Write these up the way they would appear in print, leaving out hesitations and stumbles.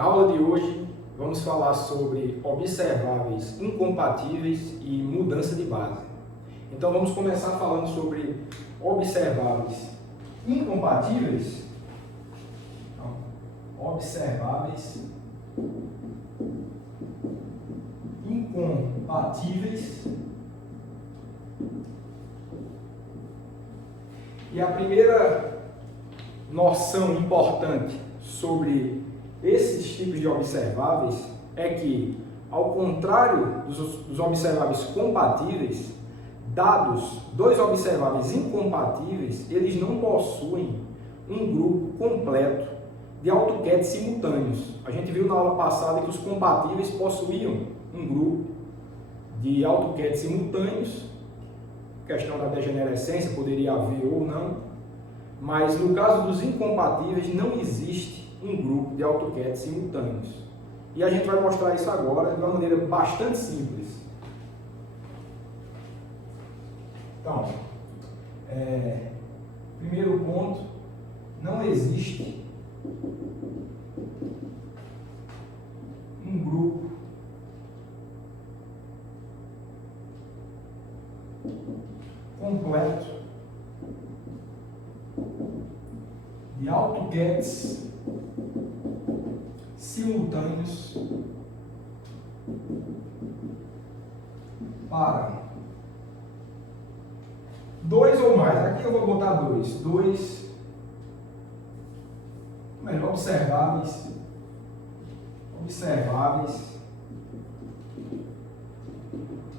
Na aula de hoje, vamos falar sobre observáveis incompatíveis e mudança de base. Então, vamos começar falando sobre observáveis incompatíveis. Então, observáveis incompatíveis. E a primeira noção importante sobre esses tipos de observáveis é que, ao contrário dos observáveis compatíveis, dois observáveis incompatíveis, eles não possuem um grupo completo de AutoCAD simultâneos. A gente viu na aula passada que os compatíveis possuíam um grupo de AutoCAD simultâneos. Questão da degenerescência, poderia haver ou não, mas no caso dos incompatíveis não existe um grupo de AutoCAD simultâneos. E a gente vai mostrar isso agora de uma maneira bastante simples. Então, primeiro ponto, não existe um grupo completo de AutoCADs simultâneos para dois ou mais. Aqui eu vou botar dois observáveis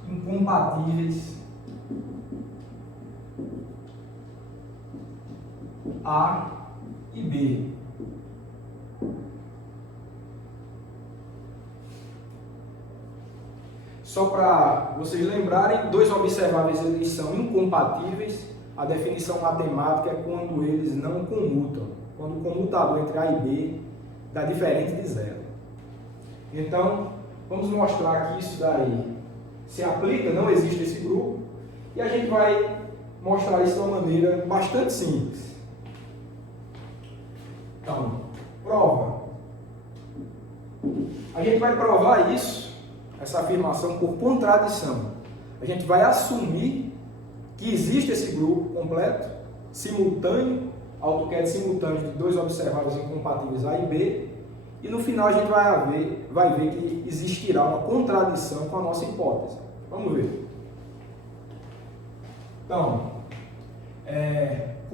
incompatíveis A e B. Só para vocês lembrarem, dois observáveis eles são incompatíveis. A definição matemática é quando eles não comutam. Quando o comutador entre A e B dá diferente de zero. Então, vamos mostrar que isso daí se aplica, não existe esse grupo. E a gente vai mostrar isso de uma maneira bastante simples. Então, prova. A gente vai provar isso, essa afirmação, por contradição. A gente vai assumir que existe esse grupo completo, simultâneo, AutoCAD simultâneo de dois observáveis incompatíveis A e B, e no final a gente vai ver que existirá uma contradição com a nossa hipótese. Vamos ver. Então,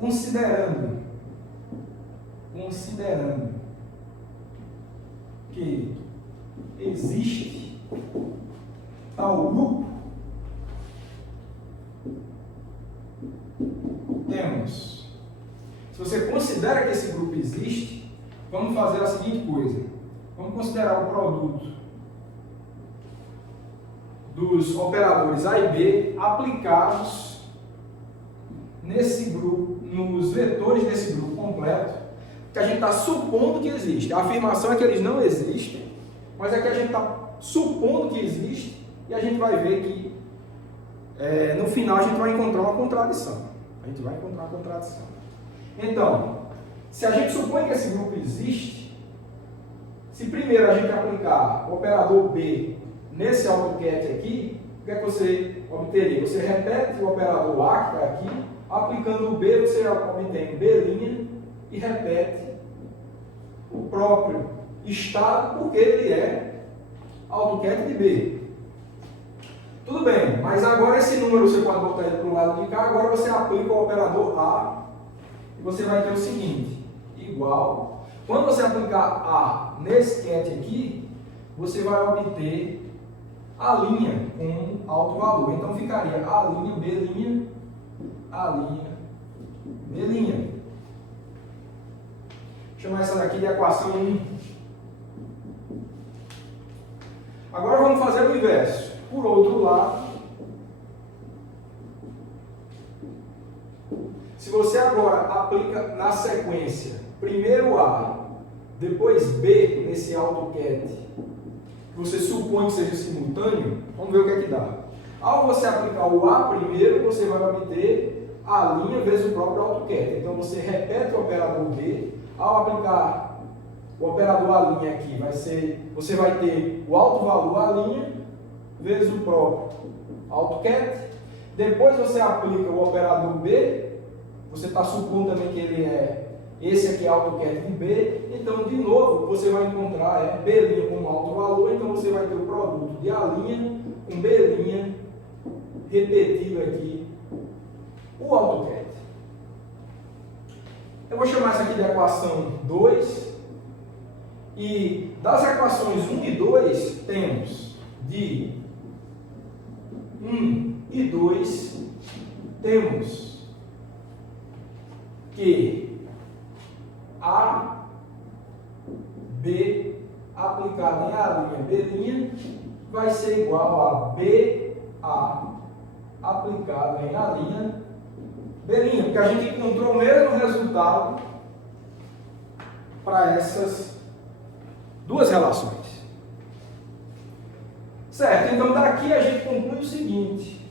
considerando que existe tal grupo, temos. Se você considera que esse grupo existe, vamos fazer a seguinte coisa. Vamos considerar o produto dos operadores A e B aplicados nesse grupo, nos vetores desse grupo completo, que a gente está supondo que existe. A afirmação é que eles não existem, mas é que a gente está supondo que existe, e a gente vai ver que no final a gente vai encontrar uma contradição. Então, se a gente supõe que esse grupo existe, se primeiro a gente aplicar o operador B nesse AutoCAD aqui, o que é que você obteria? Você repete o operador A, que está aqui, aplicando o B, você obtém o B' e repete o próprio estado, porque ele é AutoCAD de B. Tudo bem, mas agora esse número você pode botar ele para o lado de cá, agora você aplica o operador A e você vai ter o seguinte, igual. Quando você aplicar A nesse CAD aqui, você vai obter a linha com alto valor. Então ficaria A', B', A', B'. Vou chamar essa daqui de equação 1. Agora vamos fazer o inverso. Por outro lado, se você agora aplica na sequência primeiro A, depois B nesse AutoCAD, que você supõe que seja simultâneo, vamos ver o que é que dá. Ao você aplicar o A primeiro, você vai obter a linha vezes o próprio AutoCAD. Então você repete o operador B. Ao aplicar o operador A' aqui vai ser, você vai ter o alto valor A' vezes o próprio AutoCAD. Depois você aplica o operador B, você está supondo também que ele esse aqui é AutoCAD de B, então de novo você vai encontrar B' como alto valor, então você vai ter o produto de A' com B' repetido aqui o AutoCAD. Eu vou chamar isso aqui de equação 2, e das equações 1 e 2 temos de 1 e 2 temos que A, B aplicado em A', B' vai ser igual a BA aplicado em A', B', porque a gente encontrou o mesmo resultado para essas duas relações. Certo, então daqui a gente conclui o seguinte,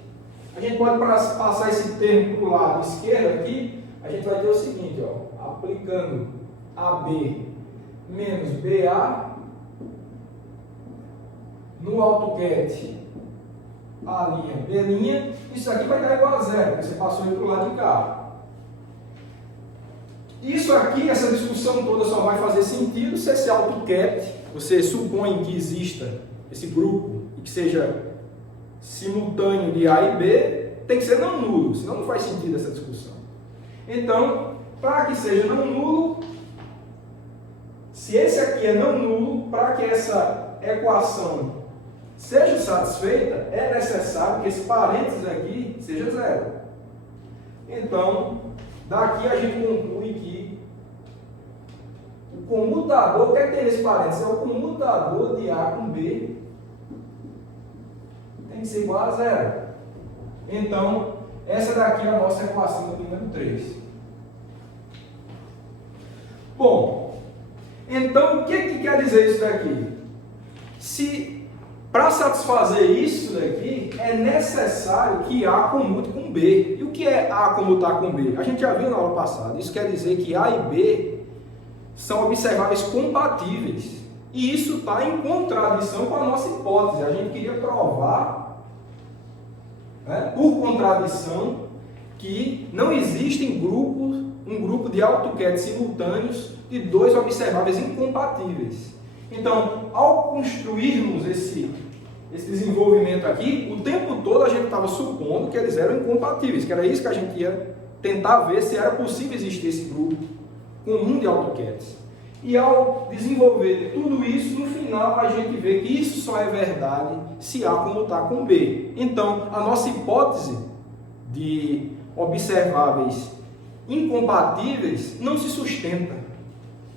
a gente pode passar esse termo para o lado esquerdo aqui, a gente vai ter o seguinte, ó, aplicando AB menos BA no AutoCAD A', B', isso aqui vai dar igual a zero, porque você passou ele para o lado de cá. Isso aqui, essa discussão toda só vai fazer sentido se esse AutoCAD, você supõe que exista esse grupo e que seja simultâneo de A e B, tem que ser não nulo, senão não faz sentido essa discussão. Então, para que seja não nulo, se esse aqui é não nulo, para que essa equação seja satisfeita, é necessário que esse parênteses aqui seja zero. Então, daqui a gente conclui que o comutador, o que é que tem nesse parênteses? É o comutador de A com B tem que ser igual a zero. Então, essa daqui é a nossa equação do número 3. Bom, então o que quer dizer isso daqui? Se para satisfazer isso daqui, é necessário que A comute com B. E o que é A comutar com B? A gente já viu na aula passada. Isso quer dizer que A e B são observáveis compatíveis. E isso está em contradição com a nossa hipótese. A gente queria provar, por contradição, que não existem um grupo de AutoCAD simultâneos de dois observáveis incompatíveis. Então, ao construirmos esse desenvolvimento aqui, o tempo todo a gente estava supondo que eles eram incompatíveis, que era isso que a gente ia tentar ver se era possível existir esse grupo comum de AutoCADs. E ao desenvolver tudo isso, no final a gente vê que isso só é verdade se A comutar com B. Então, a nossa hipótese de observáveis incompatíveis não se sustenta,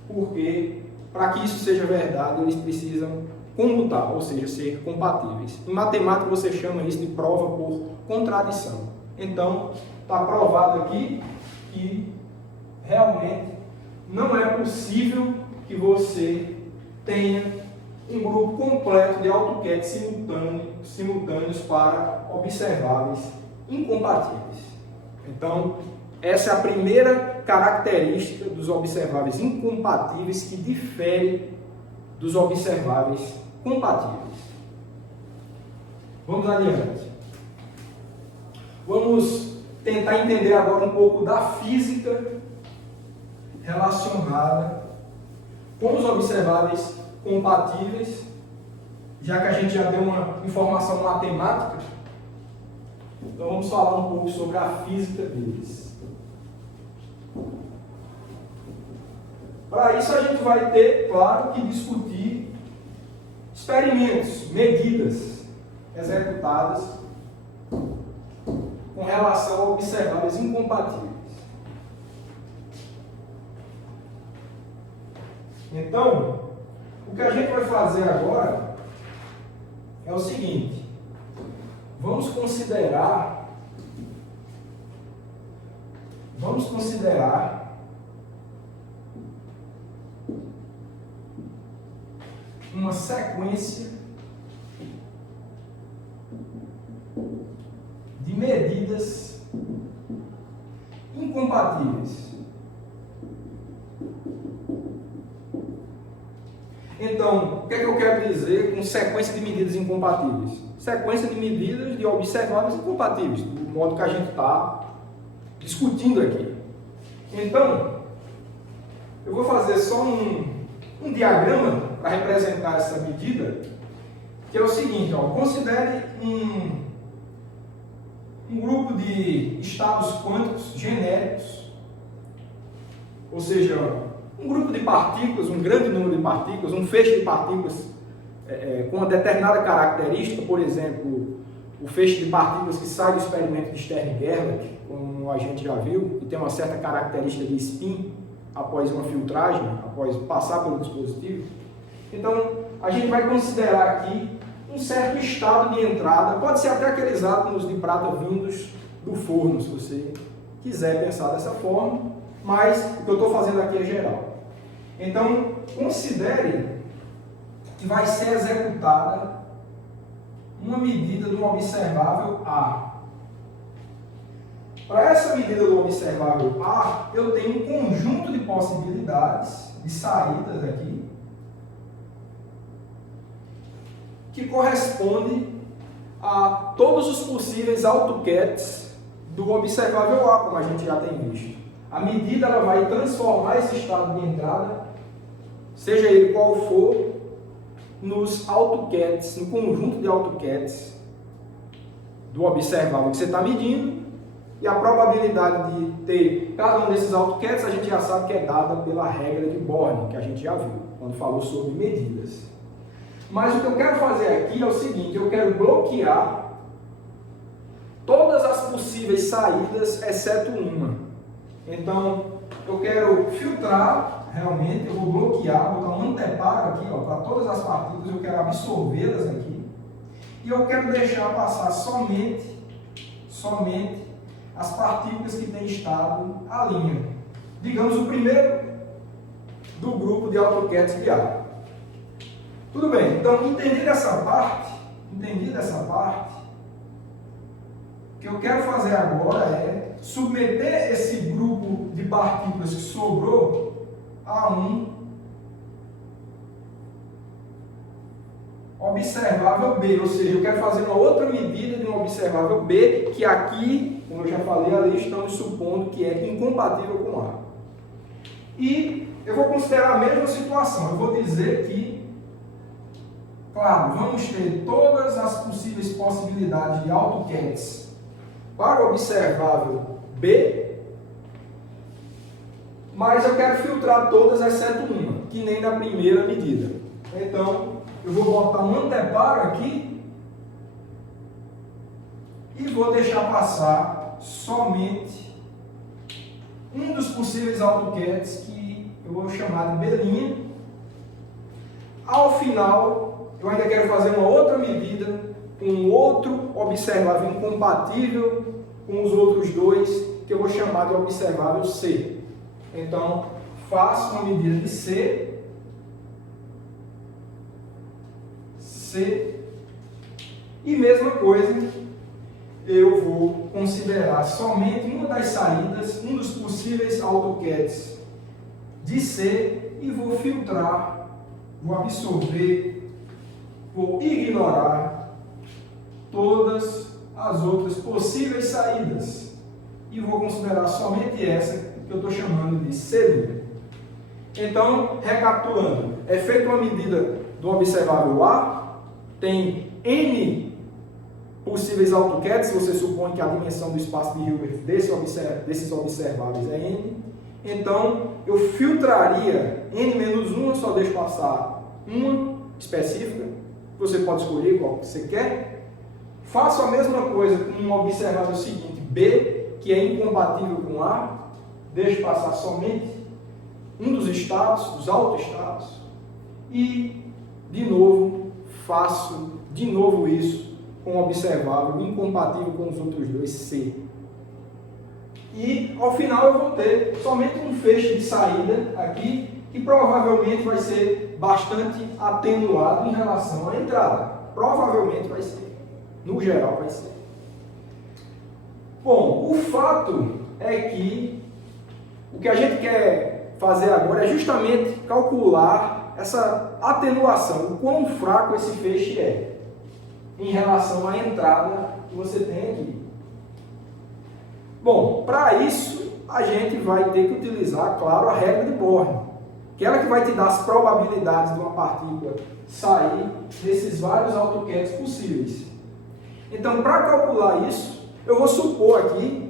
porque para que isso seja verdade, eles precisam comutar, ou seja, ser compatíveis. Em matemática você chama isso de prova por contradição. Então, está provado aqui que realmente não é possível que você tenha um grupo completo de AutoCAD simultâneos para observáveis incompatíveis. Então, essa é a primeira característica dos observáveis incompatíveis que difere dos observáveis compatíveis. Vamos adiante. Vamos tentar entender agora um pouco da física relacionada com os observáveis compatíveis, já que a gente já deu uma informação matemática, então vamos falar um pouco sobre a física deles. Para isso a gente vai ter, claro, que discutir experimentos, medidas executadas com relação a observáveis incompatíveis. Então, o que a gente vai fazer agora é o seguinte: vamos considerar uma sequência de medidas incompatíveis. Então, o que é que eu quero dizer com sequência de medidas incompatíveis? Sequência de medidas de observáveis incompatíveis, do modo que a gente está discutindo aqui. Então, eu vou fazer só um diagrama para representar essa medida, que é o seguinte, ó, considere um grupo de estados quânticos genéricos, ou seja, um grupo de partículas, um grande número de partículas, um feixe de partículas com uma determinada característica, por exemplo, o feixe de partículas que sai do experimento de Stern-Gerlach, como a gente já viu, e tem uma certa característica de spin após uma filtragem, após passar pelo dispositivo. Então, a gente vai considerar aqui um certo estado de entrada, pode ser até aqueles átomos de prata vindos do forno, se você quiser pensar dessa forma, mas o que eu estou fazendo aqui é geral. Então, considere que vai ser executada uma medida do observável A. Para essa medida do observável A, eu tenho um conjunto de possibilidades, de saídas aqui, que corresponde a todos os possíveis AutoCADs do observável A, como a gente já tem visto. A medida ela vai transformar esse estado de entrada, seja ele qual for, nos AutoCADs, no conjunto de AutoCADs do observável que você está medindo, e a probabilidade de ter cada um desses AutoCADs a gente já sabe que é dada pela regra de Born, que a gente já viu, quando falou sobre medidas. Mas o que eu quero fazer aqui é o seguinte, eu quero bloquear todas as possíveis saídas, exceto uma. Então, eu quero filtrar, realmente, eu vou bloquear, vou botar um anteparo aqui, para todas as partículas, eu quero absorvê-las aqui. E eu quero deixar passar somente as partículas que têm estado à linha. Digamos, o primeiro do grupo de AutoCADs de A. Tudo bem, então, entendido essa parte, o que eu quero fazer agora é submeter esse grupo de partículas que sobrou a um observável B, ou seja, eu quero fazer uma outra medida de um observável B, que aqui, como eu já falei ali, estamos supondo que é incompatível com A. E eu vou considerar a mesma situação, eu vou dizer que, claro, vamos ter todas as possíveis possibilidades de AutoCADs para o observável B, mas eu quero filtrar todas exceto uma, que nem na primeira medida. Então, eu vou botar um anteparo aqui e vou deixar passar somente um dos possíveis AutoCADs que eu vou chamar de B'. Ao final, eu ainda quero fazer uma outra medida, um outro observável incompatível com os outros dois, que eu vou chamar de observável C. Então, faço uma medida de C, e mesma coisa, eu vou considerar somente uma das saídas, um dos possíveis AutoCADs de C, e vou filtrar, vou absorver, vou ignorar todas as outras possíveis saídas e vou considerar somente essa que eu estou chamando de C'. Então, recapitulando, é feita uma medida do observável A, tem N possíveis AutoCADs, você supõe que a dimensão do espaço de Hilbert desses observáveis é N, então eu filtraria N-1, eu só deixo passar uma específica, você pode escolher qual que você quer. Faço a mesma coisa com um observável seguinte, B, que é incompatível com A, deixo passar somente um dos estados, dos autoestados, e de novo faço de novo isso com um observável incompatível com os outros dois, C. E ao final eu vou ter somente um feixe de saída aqui, que provavelmente vai ser bastante atenuado em relação à entrada. Provavelmente vai ser. No geral vai ser. Bom, o fato é que o que a gente quer fazer agora é justamente calcular essa atenuação, o quão fraco esse feixe é em relação à entrada que você tem aqui. Bom, para isso a gente vai ter que utilizar, claro, a regra de Born, que é ela que vai te dar as probabilidades de uma partícula sair desses vários AutoCADs possíveis. Então, para calcular isso, eu vou supor aqui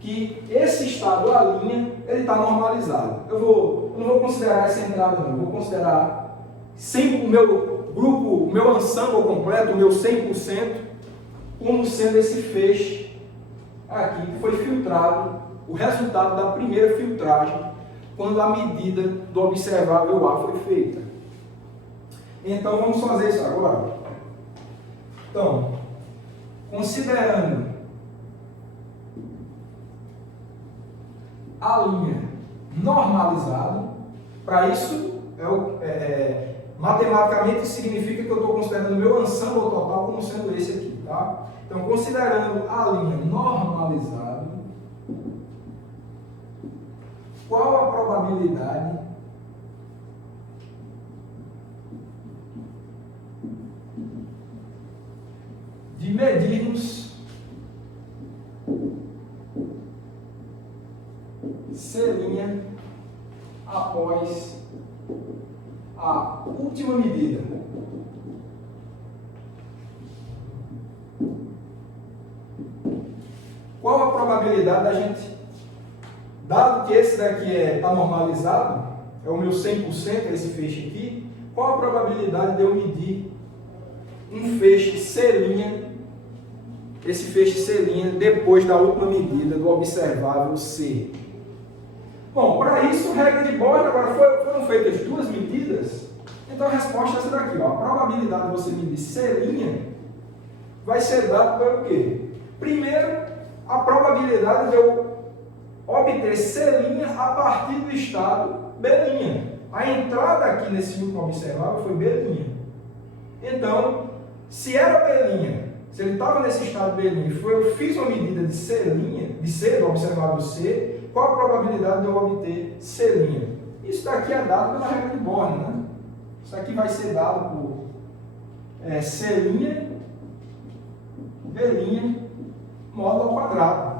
que esse estado A', ele está normalizado. Eu não vou considerar essa entrada, não. Eu vou considerar sempre o meu grupo, o meu ensemble completo, o meu 100%, como sendo esse feixe aqui que foi filtrado, o resultado da primeira filtragem, quando a medida do observável A foi feita. Então, vamos fazer isso agora. Então, considerando a linha normalizada, para isso, matematicamente significa que eu estou considerando o meu ensemble total como sendo esse aqui, tá? Então, considerando a linha normalizada, qual a probabilidade de medirmos C' após a última medida? Qual a probabilidade da gente, dado que esse daqui está normalizado, é o meu 100%, esse feixe aqui, qual a probabilidade de eu medir um feixe C', esse feixe C' depois da última medida do observável C? Bom, para isso, regra de Born, agora foram feitas duas medidas, então a resposta é essa daqui, ó. A probabilidade de você medir C' vai ser dada pelo quê? Primeiro, a probabilidade de eu obter C' a partir do estado B'. A entrada aqui nesse último observável foi B'. Então, se era B', se ele estava nesse estado B', eu fiz uma medida de C, do observável C, qual a probabilidade de eu obter C'? Isso daqui é dado pela regra de Born, né? Isso aqui vai ser dado por C', B', módulo ao quadrado.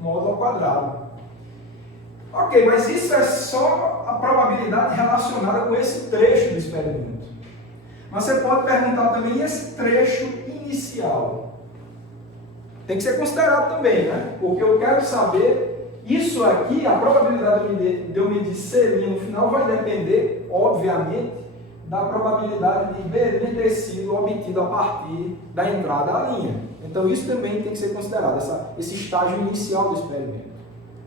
Módulo ao quadrado. Ok, mas isso é só a probabilidade relacionada com esse trecho do experimento. Mas você pode perguntar também, e esse trecho inicial? Tem que ser considerado também, né? Porque eu quero saber, isso aqui, a probabilidade de eu medir C' no final vai depender, obviamente, da probabilidade de B' ter sido obtido a partir da entrada à linha. Então isso também tem que ser considerado, esse estágio inicial do experimento.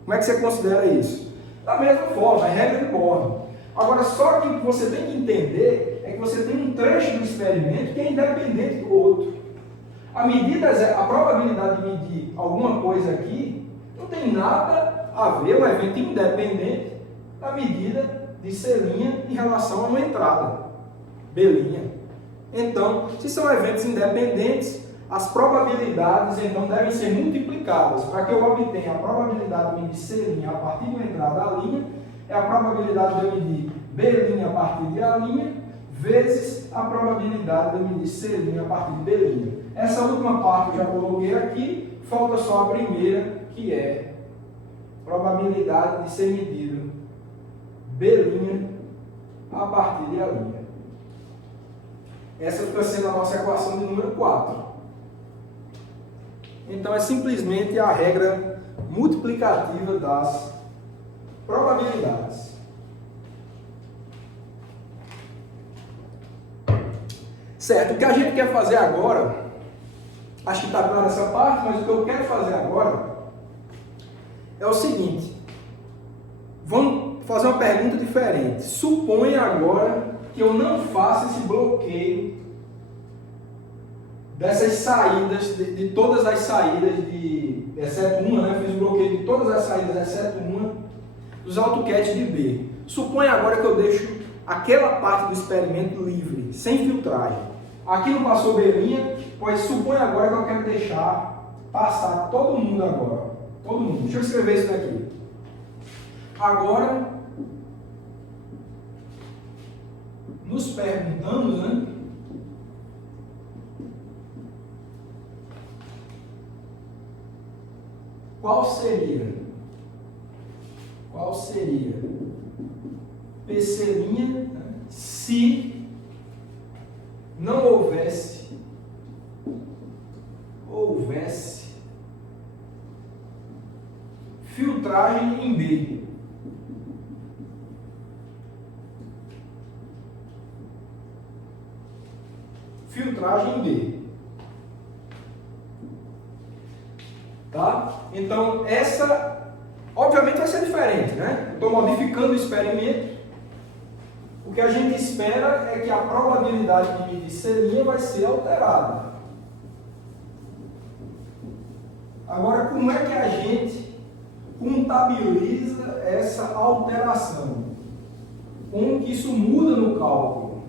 Como é que você considera isso? Da mesma forma, é regra de Born. Agora, só que o que você tem que entender é que você tem um trecho do experimento que é independente do outro. A probabilidade de medir alguma coisa aqui não tem nada a ver, um evento independente da medida de C' em relação a uma entrada B'. Então, se são eventos independentes, as probabilidades então devem ser multiplicadas. Para que eu obtenha a probabilidade de medir C' a partir de uma entrada A', é a probabilidade de eu medir B' a partir de A', vezes a probabilidade de eu medir C' a partir de B'. Essa última parte eu já coloquei aqui, falta só a primeira, que é probabilidade de ser medido B' a partir de A'. Essa fica sendo a nossa equação de número 4. Então é simplesmente a regra multiplicativa das probabilidades. Certo, o que a gente quer fazer agora, acho que está clara essa parte, mas o que eu quero fazer agora é o seguinte. Vamos fazer uma pergunta diferente. Suponha agora que eu não faça esse bloqueio dessas saídas, de todas as saídas, exceto uma, né? Fiz o bloqueio de todas as saídas, exceto uma, dos AutoCAD de B. Suponha agora que eu deixo aquela parte do experimento livre, sem filtragem. Aqui não passou B', pois suponha agora que eu quero deixar passar todo mundo agora. Todo mundo. Deixa eu escrever isso daqui. Agora, nos perguntando, né? Qual seria PC' se não houvesse filtragem em B? Filtragem em B. Tá? Então, essa, obviamente, vai ser diferente, né? Estou modificando o experimento. O que a gente espera é que a probabilidade de medir C' vai ser alterada. Agora, como é que a gente contabiliza essa alteração? Como que isso muda no cálculo?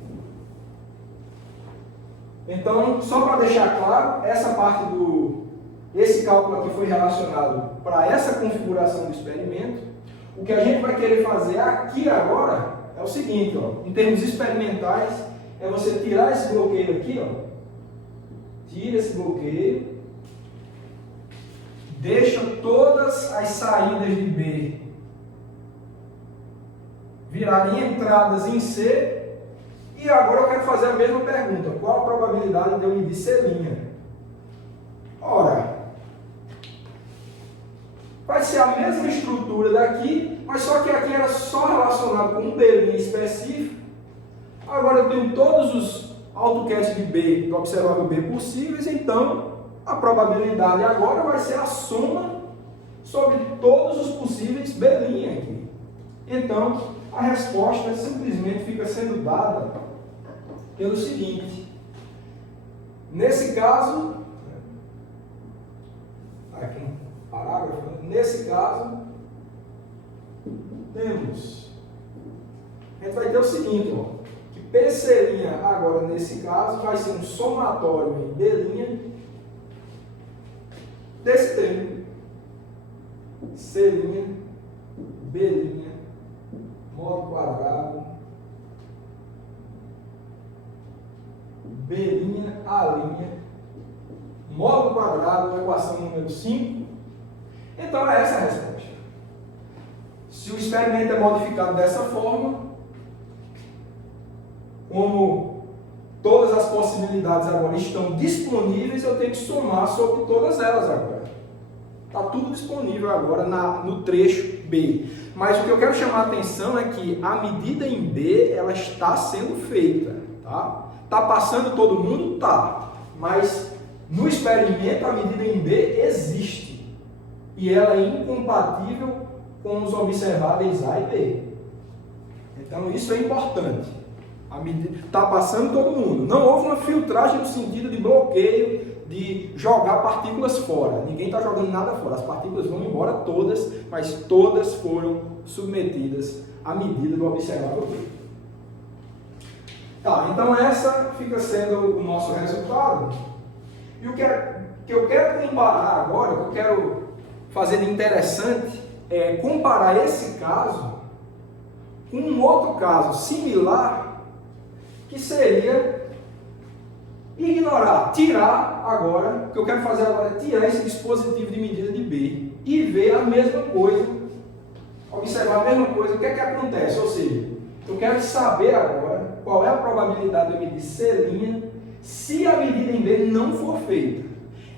Então, só para deixar claro, essa parte esse cálculo aqui foi relacionado para essa configuração do experimento. O que a gente vai querer fazer aqui agora é o seguinte, ó, em termos experimentais, é você tirar esse bloqueio aqui, ó, tira esse bloqueio, deixa todas as saídas de B virarem entradas em C, e agora eu quero fazer a mesma pergunta: qual a probabilidade de eu medir C'? Ora, vai ser a mesma estrutura daqui, mas só que aqui era só relacionado com um B' específico. Agora eu tenho todos os AutoCAD de B, do observável B possíveis, então a probabilidade agora vai ser a soma sobre todos os possíveis B' aqui. Então, a resposta simplesmente fica sendo dada pelo seguinte: nesse caso, aqui no parágrafo, nesse caso, a gente vai ter o seguinte, ó, que PC' agora nesse caso vai ser um somatório em B' desse termo, C', B', módulo quadrado, B', A', módulo quadrado, equação número 5. Então é essa a resposta. Se o experimento é modificado dessa forma, como todas as possibilidades agora estão disponíveis, eu tenho que somar sobre todas elas agora. Está tudo disponível agora no trecho B. Mas o que eu quero chamar a atenção é que a medida em B, ela está sendo feita. Tá? Tá passando todo mundo? Tá. Mas no experimento a medida em B existe. E ela é incompatível com os observáveis A e B. Então isso é importante. A medida está passando todo mundo. Não houve uma filtragem no sentido de bloqueio, de jogar partículas fora. Ninguém está jogando nada fora. As partículas vão embora todas, mas todas foram submetidas à medida do observável B. Tá, então essa fica sendo o nosso resultado. E o que eu quero comparar agora, o que eu quero fazer de interessante, é comparar esse caso com um outro caso similar, que seria ignorar, tirar agora, o que eu quero fazer agora é tirar esse dispositivo de medida de B e ver a mesma coisa, observar a mesma coisa. O que é que acontece? Ou seja, eu quero saber agora qual é a probabilidade de eu medir C' se a medida em B não for feita.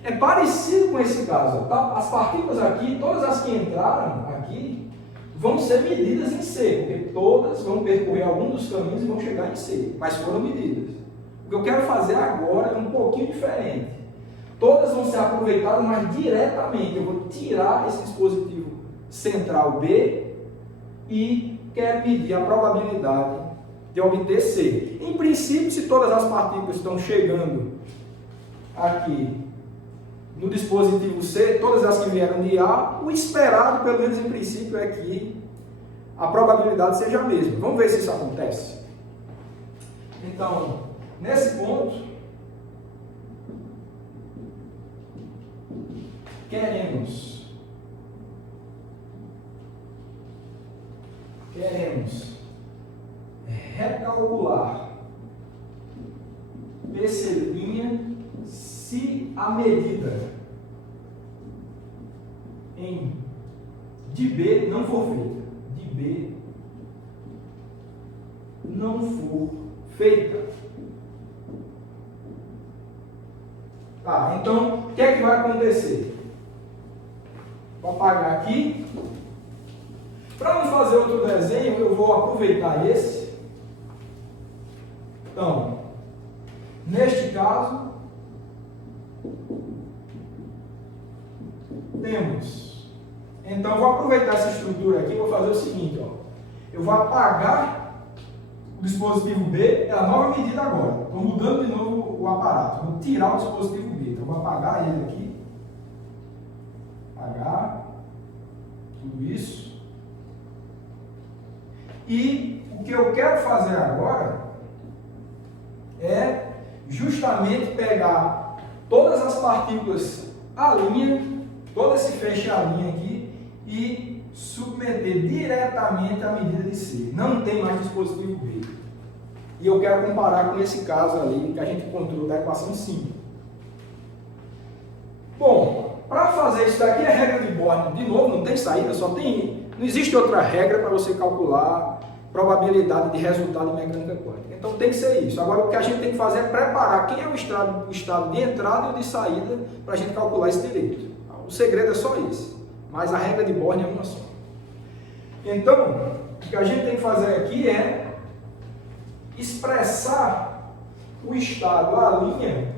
É parecido com esse caso, tá? As partículas aqui, todas as que entraram aqui, vão ser medidas em C, porque todas vão percorrer algum dos caminhos e vão chegar em C, mas foram medidas. O que eu quero fazer agora é um pouquinho diferente. Todas vão ser aproveitadas, mas diretamente. Eu vou tirar esse dispositivo central B e quero medir a probabilidade de obter C. Em princípio, se todas as partículas estão chegando aqui no dispositivo C, todas as que vieram de A, o esperado, pelo menos em princípio, é que a probabilidade seja a mesma. Vamos ver se isso acontece. Então, nesse ponto, queremos recalcular PC' se a medida de B não for feita. De B não for feita. Tá, então, o que é que vai acontecer? Vou apagar aqui. Para não fazer outro desenho, eu vou aproveitar esse. Então, neste caso, temos. Então, vou aproveitar essa estrutura aqui e vou fazer o seguinte, ó. Eu vou apagar o dispositivo B, é a nova medida agora. Estou mudando de novo o aparato. Vou tirar o dispositivo B. Então, vou apagar ele aqui. Apagar tudo isso. E o que eu quero fazer agora é justamente pegar todas as partículas à linha, todo esse feixe à linha aqui, e submeter diretamente à medida de C. Não tem mais dispositivo B. E eu quero comparar com esse caso ali que a gente encontrou da equação 5. Bom, para fazer isso daqui, a regra de Born, de novo, não tem saída, não existe outra regra para você calcular probabilidade de resultado em mecânica quântica. Então tem que ser isso. Agora o que a gente tem que fazer é preparar quem é o estado de entrada e o de saída para a gente calcular esse direito. O segredo é só esse, mas a regra de Born é uma só. Então, o que a gente tem que fazer aqui é expressar o estado à linha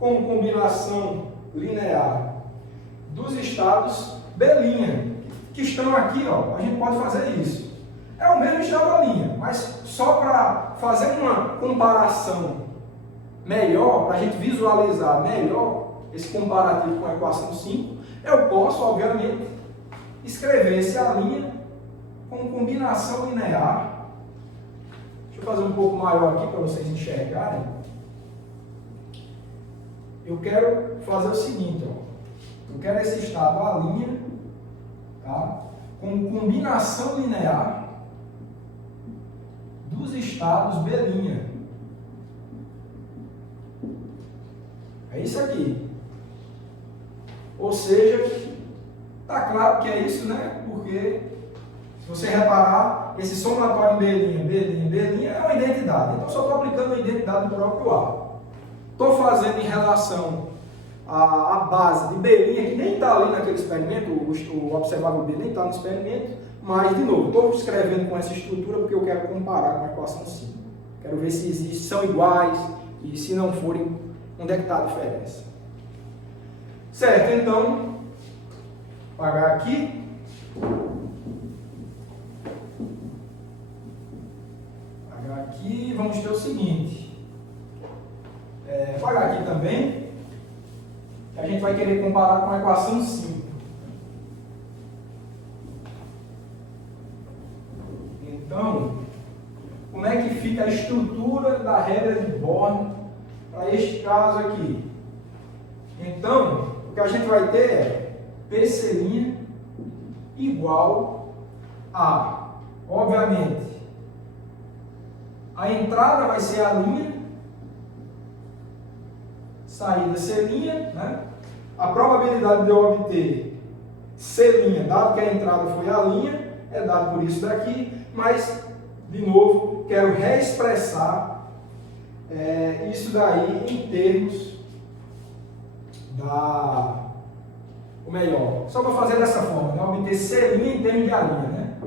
como combinação linear dos estados B', que estão aqui, ó, a gente pode fazer isso. É o mesmo estado à linha, mas só para fazer uma comparação melhor, para a gente visualizar melhor esse comparativo com a equação 5, eu posso, obviamente, escrever esse A' com combinação linear. Deixa eu fazer um pouco maior aqui para vocês enxergarem. Eu quero fazer o seguinte, ó. Eu quero esse estado A', tá? Com combinação linear dos estados B'. É isso aqui. Ou seja, tá claro que é isso, né? Porque se você reparar, esse somatório em B' é uma identidade. Então, só estou aplicando a identidade do próprio A. Estou fazendo em relação à base de B', que nem está ali naquele experimento, o observável B nem está no experimento, mas, de novo, estou escrevendo com essa estrutura porque eu quero comparar com a equação 5. Quero ver se são iguais e, se não forem, onde é que está a diferença. Certo, então, apagar aqui. Apagar aqui, vamos ter o seguinte. Apagar aqui também, que a gente vai querer comparar com a equação 5. Então, como é que fica a estrutura da regra de Born para este caso aqui? Então, o que a gente vai ter é PC' igual a, obviamente, a entrada vai ser A', saída C', né? A probabilidade de eu obter C', dado que a entrada foi A', é dado por isso daqui, mas, de novo, quero reexpressar isso daí em termos ou melhor, só para fazer dessa forma, né? Obter C' em termos de A', né?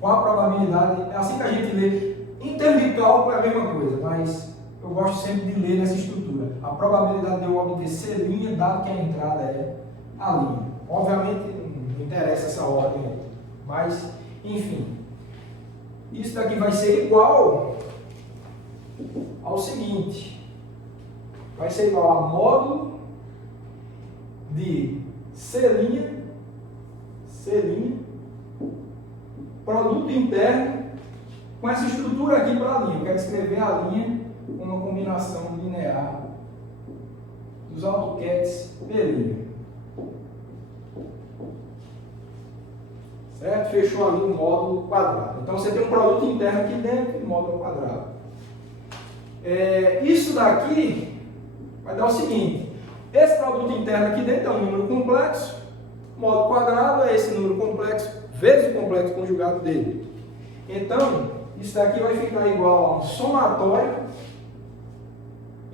Qual a probabilidade? É assim que a gente lê. Em termos de cálculo é a mesma coisa, mas eu gosto sempre de ler nessa estrutura. A probabilidade de eu obter C', dado que a entrada é A'. Obviamente, não interessa essa ordem aí, mas, enfim. Isso daqui vai ser igual ao seguinte. Vai ser igual a módulo de C', produto interno, com essa estrutura aqui para a linha. Eu quero escrever a linha com uma combinação linear dos AutoCADs B'. Certo? Fechou ali o módulo quadrado. Então você tem um produto interno aqui dentro e um módulo quadrado. Isso daqui vai dar o seguinte: esse produto interno aqui dentro é um número complexo, modo quadrado é esse número complexo vezes o complexo conjugado dele. Então, isso daqui vai ficar igual a um somatório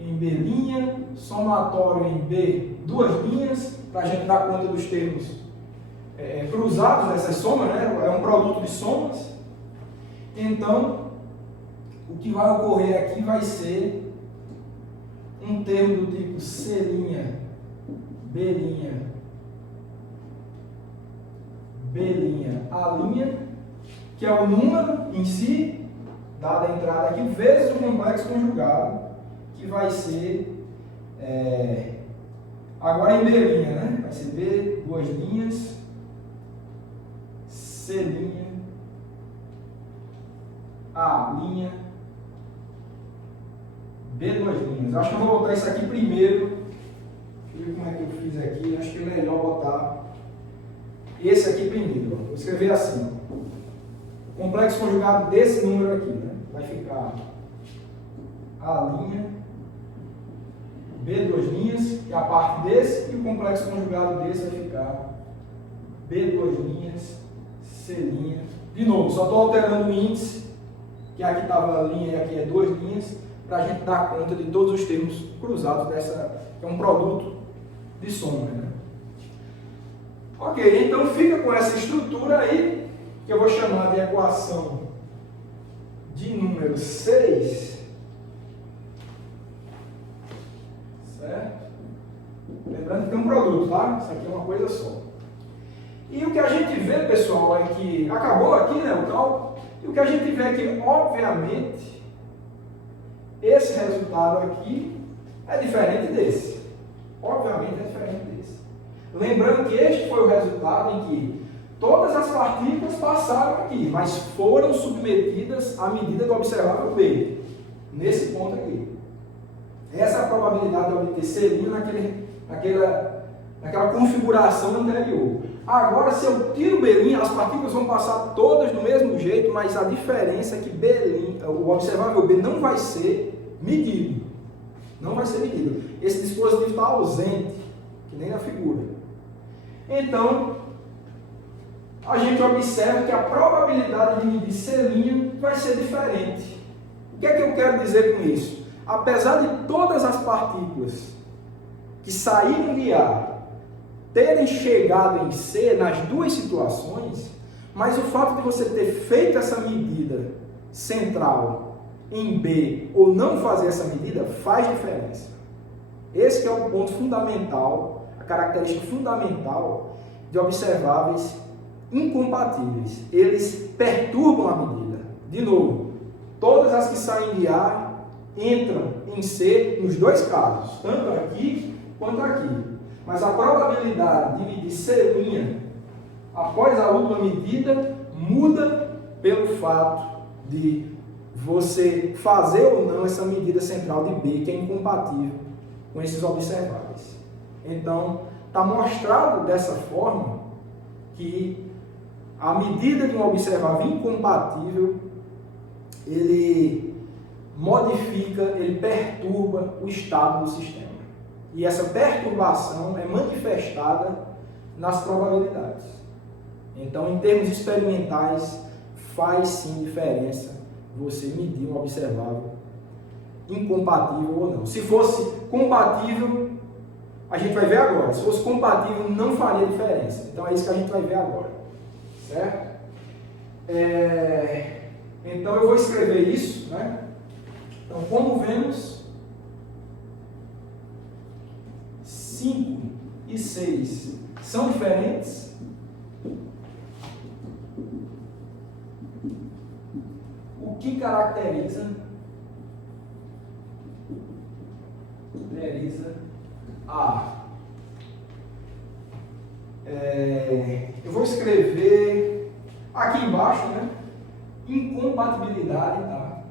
em B', somatório em B, duas linhas, para a gente dar conta dos termos cruzados dessas somas, né? É um produto de somas. Então, o que vai ocorrer aqui vai ser um termo do tipo C', B', A', que é o número em si, dada a entrada aqui, vezes o complexo conjugado, que vai ser, agora em B', né? Vai ser B, duas linhas, C', A', B, duas linhas. Acho que eu vou botar isso aqui primeiro. Deixa eu ver como é que eu fiz aqui. Acho que é melhor botar esse aqui primeiro. Vou escrever assim. O complexo conjugado desse número aqui, né? Vai ficar A', B, duas linhas, que é a parte desse, e o complexo conjugado desse vai ficar B, duas linhas, C'. De novo, só estou alterando o índice, que aqui estava a linha e aqui é duas linhas, para a gente dar conta de todos os termos cruzados dessa, que é um produto de soma, né? Ok, então fica com essa estrutura aí, que eu vou chamar de equação de número 6, certo? Lembrando que tem um produto, tá? Isso aqui é uma coisa só. E o que a gente vê, pessoal, é que acabou aqui, né, o cálculo, e o que a gente vê é que, obviamente, esse resultado aqui é diferente desse. Obviamente é diferente desse. Lembrando que este foi o resultado em que todas as partículas passaram aqui, mas foram submetidas à medida do observável B, nesse ponto aqui. Essa é a probabilidade de obter C' naquela configuração anterior. Agora, se eu tiro B', as partículas vão passar todas do mesmo jeito, mas a diferença é que B', o observável B não vai ser medido. Não vai ser medido. Esse dispositivo está ausente, que nem na figura. Então, a gente observa que a probabilidade de medir C' vai ser diferente. O que é que eu quero dizer com isso? Apesar de todas as partículas que saíram de A terem chegado em C nas duas situações, mas o fato de você ter feito essa medida central em B ou não fazer essa medida faz diferença. Esse que é o ponto fundamental, a característica fundamental de observáveis incompatíveis. Eles perturbam a medida. De novo, todas as que saem de A entram em C nos dois casos, tanto aqui quanto aqui. Mas a probabilidade de medir C' após a última medida muda pelo fato de você fazer ou não essa medida central de B, que é incompatível com esses observáveis. Então, está mostrado dessa forma que a medida de um observável incompatível, ele modifica, ele perturba o estado do sistema. E essa perturbação é manifestada nas probabilidades. Então, em termos experimentais, faz sim diferença você medir um observável incompatível ou não. Se fosse compatível, a gente vai ver agora. Se fosse compatível, não faria diferença. Então, é isso que a gente vai ver agora. Certo? Então, eu vou escrever isso, né? Então, como vemos, 5 e 6 são diferentes. O que caracteriza A? Eu vou escrever aqui embaixo, né? Incompatibilidade, tá?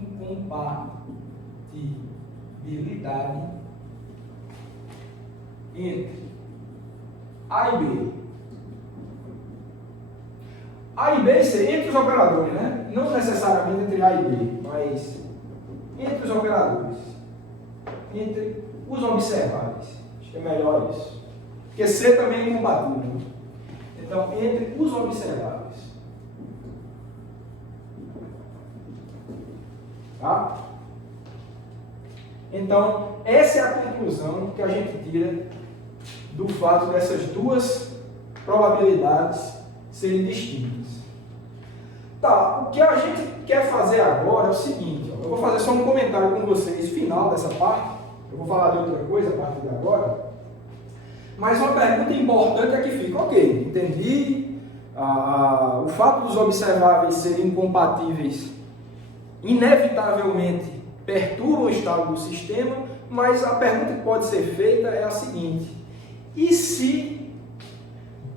Incompatibilidade entre A e B. A e B entre os operadores, né? Não necessariamente entre A e B, mas entre os operadores, entre os observáveis. Acho que é melhor isso. Porque C também é incompatível. Então, entre os observáveis. Tá? Então, essa é a conclusão que a gente tira do fato dessas duas probabilidades serem distintas. Tá, o que a gente quer fazer agora é o seguinte, ó, eu vou fazer só um comentário com vocês, final dessa parte, eu vou falar de outra coisa a partir de agora, mas uma pergunta importante é que fica, ok, entendi, o fato dos observáveis serem incompatíveis inevitavelmente perturba o estado do sistema, mas a pergunta que pode ser feita é a seguinte: e se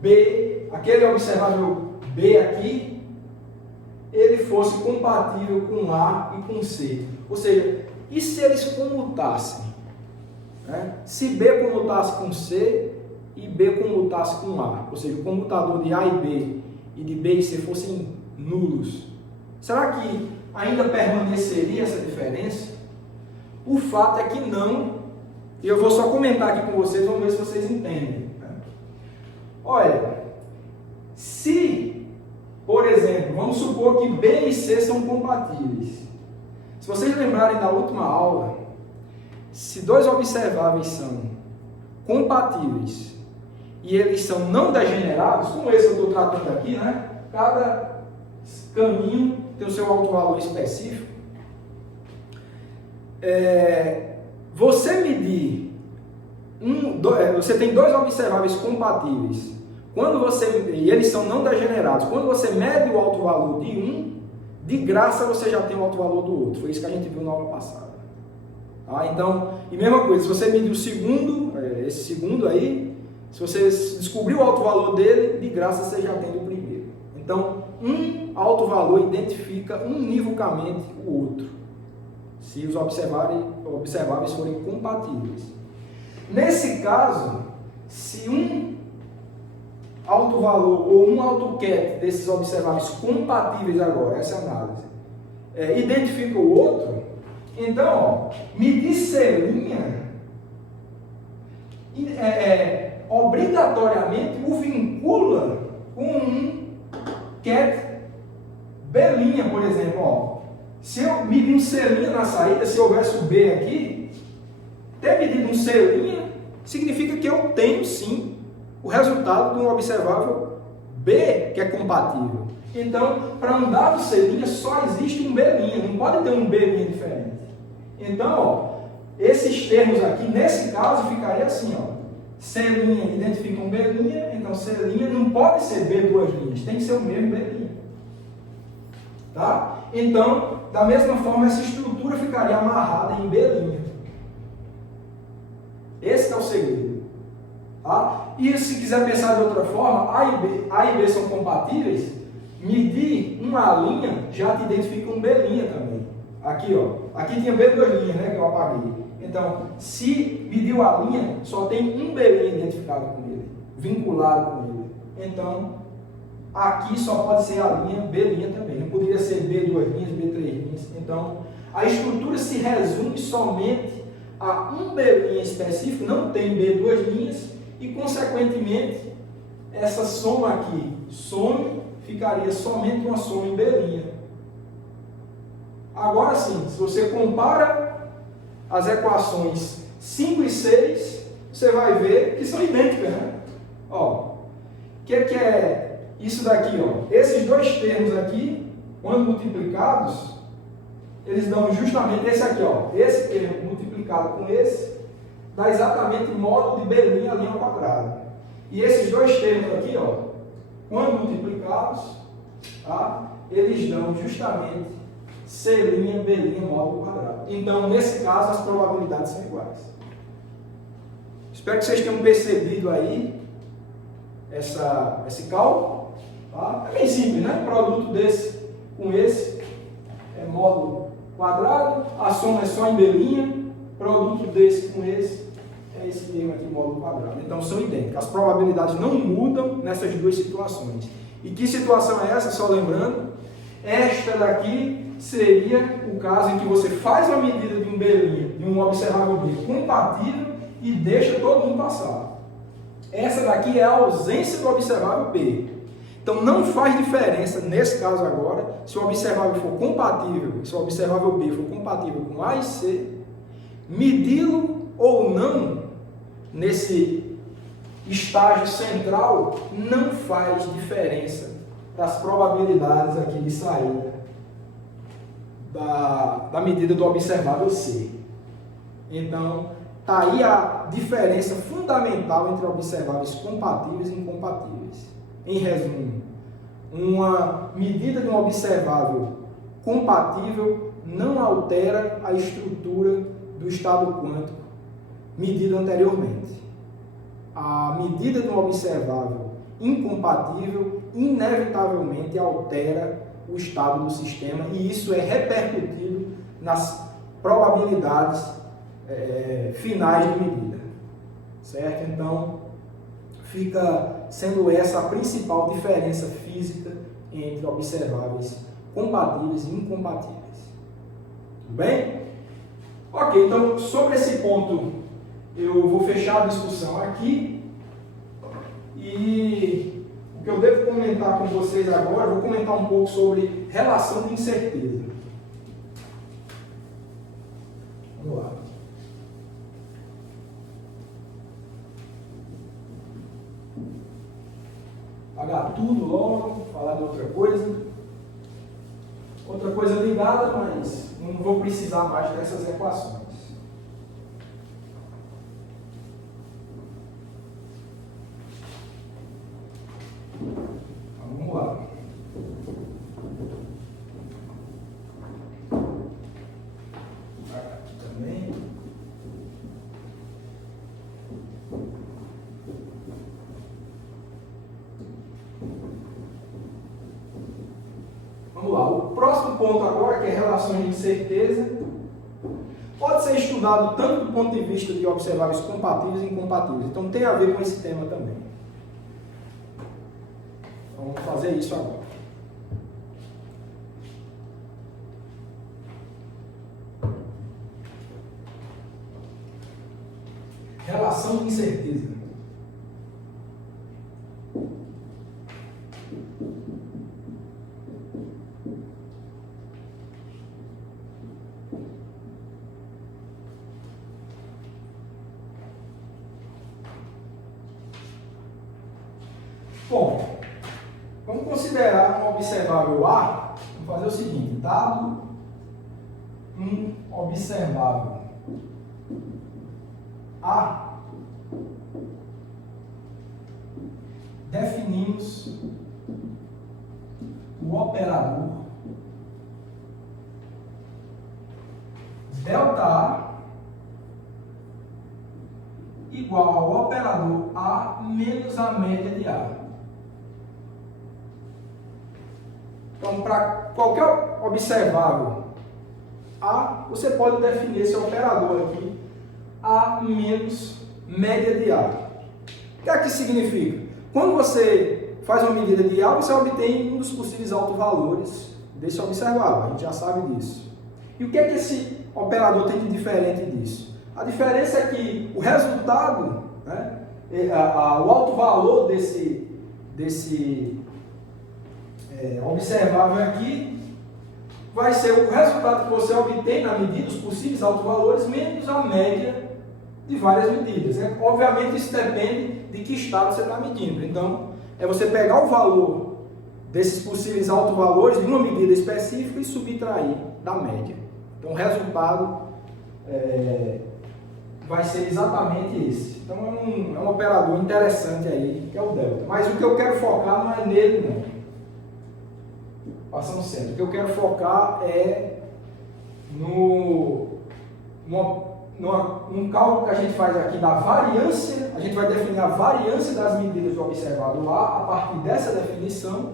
B, aquele observável B aqui, ele fosse compatível com A e com C? Ou seja, e se eles comutassem? Né? Se B comutasse com C e B comutasse com A, ou seja, o comutador de A e B e de B e C fossem nulos, será que ainda permaneceria essa diferença? O fato é que não, e eu vou só comentar aqui com vocês, vamos ver se vocês entendem. Olha, se, por exemplo, vamos supor que B e C são compatíveis. Se vocês lembrarem da última aula, se dois observáveis são compatíveis e eles são não degenerados, como esse eu estou tratando aqui, né? Cada caminho tem o seu autovalor específico. Você medir você tem dois observáveis compatíveis, e eles são não degenerados. Quando você mede o autovalor de um, de graça você já tem o autovalor do outro. Foi isso que a gente viu na aula passada. Tá? Então, e mesma coisa, se você medir o segundo, esse segundo aí, se você descobrir o autovalor dele, de graça você já tem do primeiro. Então, um autovalor identifica univocamente o outro, se os observáveis forem compatíveis. Nesse caso, se um autovalor ou um autocat desses observáveis compatíveis agora, essa análise, identifica o outro, então, medir C' obrigatoriamente o vincula com um cat B', por exemplo. Ó. Se eu medir um C' na saída, se houvesse o B aqui, ter medido um C' significa que eu tenho sim o resultado de um observável B que é compatível. Então, para um dado C' só existe um B', não pode ter um B' diferente. Então, ó, esses termos aqui, nesse caso, ficaria assim, ó. C' identifica um B', então C' não pode ser B duas linhas, tem que ser o mesmo B'. Tá? Então, da mesma forma, essa estrutura ficaria amarrada em B'. Esse é o segredo. Tá? E se quiser pensar de outra forma, A e B são compatíveis, medir uma linha já te identifica um B' também. Aqui, ó. Aqui tinha B duas linhas, né, que eu apaguei. Então, se mediu a linha, só tem um B' identificado com ele, vinculado com ele. Então, aqui só pode ser a linha B' também. Não poderia ser B duas linhas, B três linhas. Então, a estrutura se resume somente a um B' específico, não tem B duas linhas, e, consequentemente, essa soma aqui, ficaria somente uma soma em B'. Agora sim, se você compara as equações 5 e 6, você vai ver que são idênticas, né? Ó, o que é isso daqui, ó? Esses dois termos aqui, quando multiplicados, eles dão justamente esse aqui, ó. Esse termo multiplicado com esse, dá exatamente o módulo de B' ali ao quadrado. E esses dois termos aqui, ó, quando multiplicados, tá? Eles dão justamente C', B' módulo quadrado. Então, nesse caso, as probabilidades são iguais. Espero que vocês tenham percebido aí esse cálculo. Tá? É bem simples, né? Produto desse com esse é módulo quadrado, a soma é só em B', produto desse com esse é esse termo aqui, módulo quadrado. Então, são idênticas. As probabilidades não mudam nessas duas situações. E que situação é essa? Só lembrando, Esta daqui seria o caso em que você faz a medida de um B', de um observável B compatível e deixa todo mundo passar. Essa daqui é a ausência do observável B. Então não faz diferença, nesse caso agora, se o observável for compatível, se o observável B for compatível com A e C, medi-lo ou não nesse estágio central não faz diferença das probabilidades aqui de saída da medida do observável C. Então, está aí a diferença fundamental entre observáveis compatíveis e incompatíveis. Em resumo, uma medida de um observável compatível não altera a estrutura do estado quântico medido anteriormente. A medida de um observável incompatível inevitavelmente altera o estado do sistema e isso é repercutido nas probabilidades finais de medida, certo? Então, fica sendo essa a principal diferença física entre observáveis compatíveis e incompatíveis. Tudo bem? Ok, então, sobre esse ponto, eu vou fechar a discussão aqui e o que eu devo comentar com vocês agora, eu vou comentar um pouco sobre relação de incerteza. Vamos lá. Apagar tudo logo, falar de outra coisa. Outra coisa ligada, mas não vou precisar mais dessas equações. Então, vamos lá. Aqui também. Vamos lá, o próximo ponto agora, que é relações de incerteza, pode ser estudado tanto do ponto de vista de observáveis compatíveis e incompatíveis. Então tem a ver com esse tema também. Então, vamos fazer isso agora. Relação de incerteza. Bom, vamos considerar um observável A. Vamos fazer o seguinte: dado um observável A, definimos o operador ΔA igual ao operador A menos a média de A. Então, para qualquer observável A, você pode definir esse operador aqui, A menos média de A. O que é que significa? Quando você faz uma medida de A, você obtém um dos possíveis autovalores desse observável, a gente já sabe disso. E o que é que esse operador tem de diferente disso? A diferença é que o resultado, né, o autovalor desse observável aqui vai ser o resultado que você obtém na medida dos possíveis autovalores menos a média de várias medidas. Obviamente isso depende de que estado você está medindo. Então, é você pegar o valor desses possíveis autovalores de uma medida específica e subtrair da média. Então, o resultado vai ser exatamente esse. Então, é um operador interessante aí, que é o delta. Mas o que eu quero focar não é nele, não. Passando certo. O que eu quero focar é num cálculo que a gente faz aqui da variância. A gente vai definir a variância das medidas do observado A a partir dessa definição.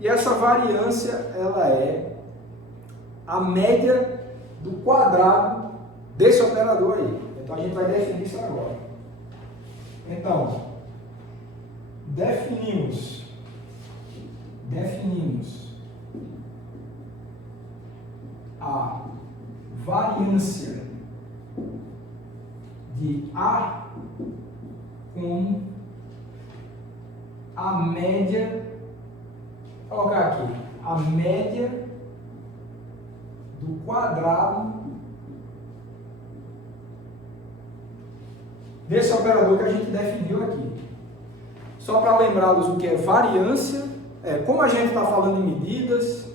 E essa variância, ela é a média do quadrado desse operador aí. Então, a gente vai definir isso agora. Então, definimos a variância de A com a média, vou colocar aqui, a média do quadrado desse operador que a gente definiu aqui. Só para lembrá-los o que é variância, como a gente está falando em medidas,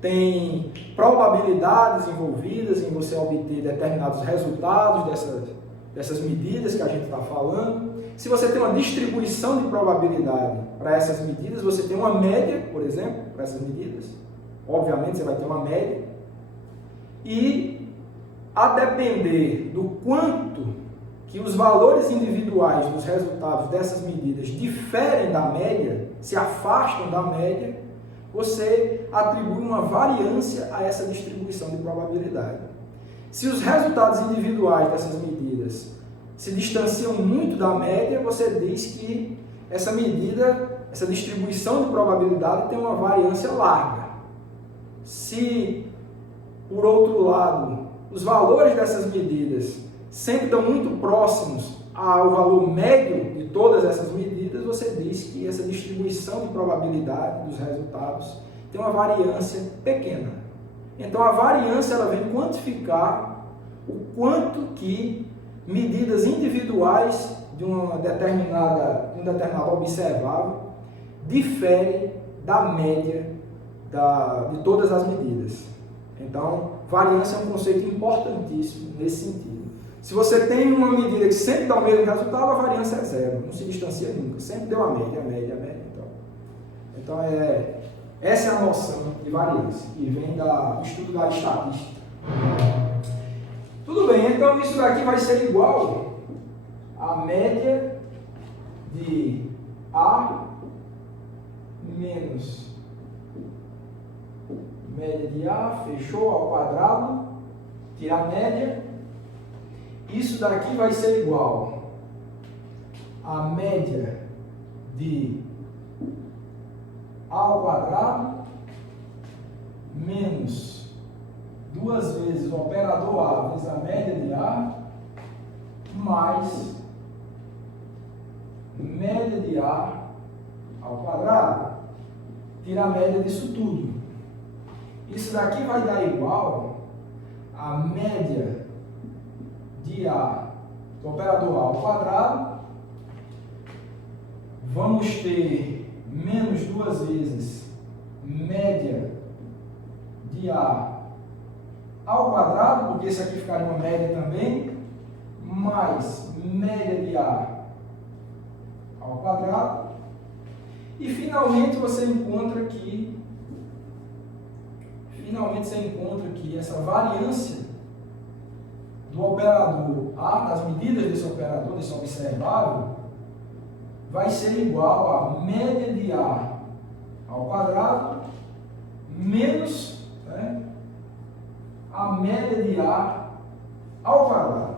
tem probabilidades envolvidas em você obter determinados resultados dessas medidas que a gente está falando. Se você tem uma distribuição de probabilidade para essas medidas, você tem uma média, por exemplo, para essas medidas. Obviamente você vai ter uma média. E a depender do quanto que os valores individuais dos resultados dessas medidas diferem da média, se afastam da média, você atribui uma variância a essa distribuição de probabilidade. Se os resultados individuais dessas medidas se distanciam muito da média, você diz que essa medida, essa distribuição de probabilidade tem uma variância larga. Se, por outro lado, os valores dessas medidas sempre estão muito próximos ao valor médio de todas essas medidas, você diz que essa distribuição de probabilidade dos resultados tem uma variância pequena. Então a variância ela vem quantificar o quanto que medidas individuais de um determinado observável diferem da média de todas as medidas. Então, variância é um conceito importantíssimo nesse sentido. Se você tem uma medida que sempre dá o mesmo resultado, a variância é zero, não se distancia nunca, sempre deu a média. Então essa é a noção de variância, que vem do estudo da estatística. Tudo bem, então isso daqui vai ser igual à média de A menos média de A, fechou, ao quadrado, tirar a média. Isso daqui vai ser igual à média de A ao quadrado menos 2 vezes o operador A vezes a média de A mais média de A ao quadrado. Tira a média disso tudo. Isso daqui vai dar igual a média de A do operador A ao quadrado. Vamos ter menos 2 vezes média de A ao quadrado, porque isso aqui ficaria uma média também, mais média de A ao quadrado. E finalmente você encontra aqui essa variância do operador A, das medidas desse operador, desse observável, vai ser igual a média de A ao quadrado menos a média de A ao quadrado.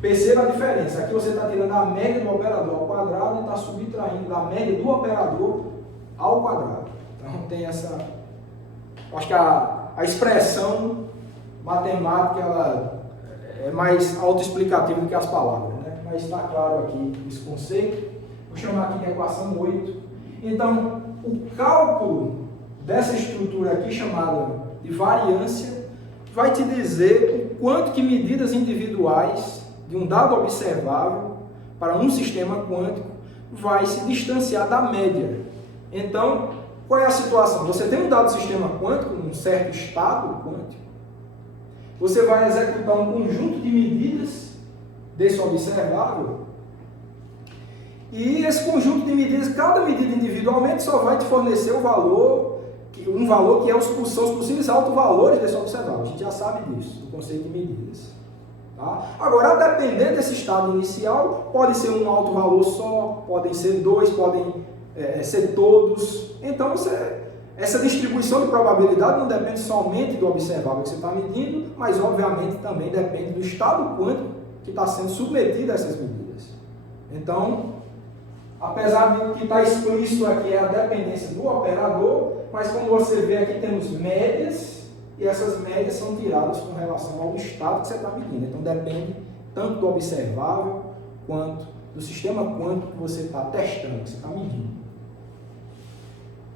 Perceba a diferença. Aqui você está tirando a média do operador ao quadrado e está subtraindo da média do operador ao quadrado. Então tem essa... Acho que a expressão matemática ela é mais autoexplicativa do que as palavras, mas está claro aqui esse conceito. Vou chamar aqui de equação 8. Então, o cálculo dessa estrutura aqui, chamada de variância, vai te dizer o quanto que medidas individuais de um dado observável para um sistema quântico vai se distanciar da média. Então, qual é a situação? Você tem um dado sistema quântico, num certo estado quântico, você vai executar um conjunto de medidas desse observável, e esse conjunto de medidas, cada medida individualmente só vai te fornecer um valor que são os possíveis autovalores desse observável. A gente já sabe disso, do conceito de medidas. Tá? Agora, a depender desse estado inicial, pode ser um alto valor só, podem ser 2, podem ser todos. Então, essa distribuição de probabilidade não depende somente do observável que você está medindo, mas, obviamente, também depende do estado quântico que está sendo submetido a essas medidas. Então, apesar de que está explícito aqui a dependência do operador, mas como você vê aqui temos médias e essas médias são tiradas com relação ao estado que você está medindo. Então depende tanto do observável quanto do sistema quântico que você está testando, que você está medindo.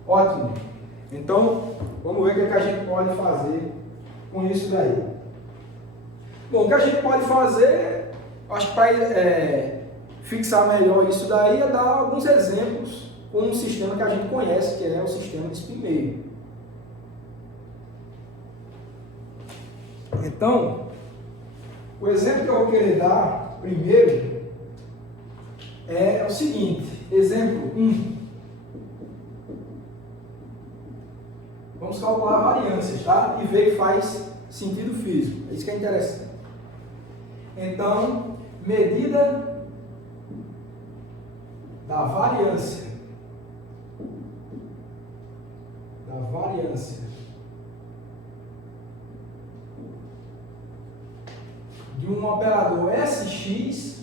Ótimo. Então, vamos ver o que a gente pode fazer com isso daí. Bom, o que a gente pode fazer, acho que para fixar melhor isso daí é dar alguns exemplos com um sistema que a gente conhece, que é o sistema de spin-meio. Então, o exemplo que eu vou querer dar primeiro é o seguinte, exemplo 1. Vamos calcular variâncias, tá? E ver que faz sentido físico. É isso que é interessante. Então, medida da variância. De um operador Sx,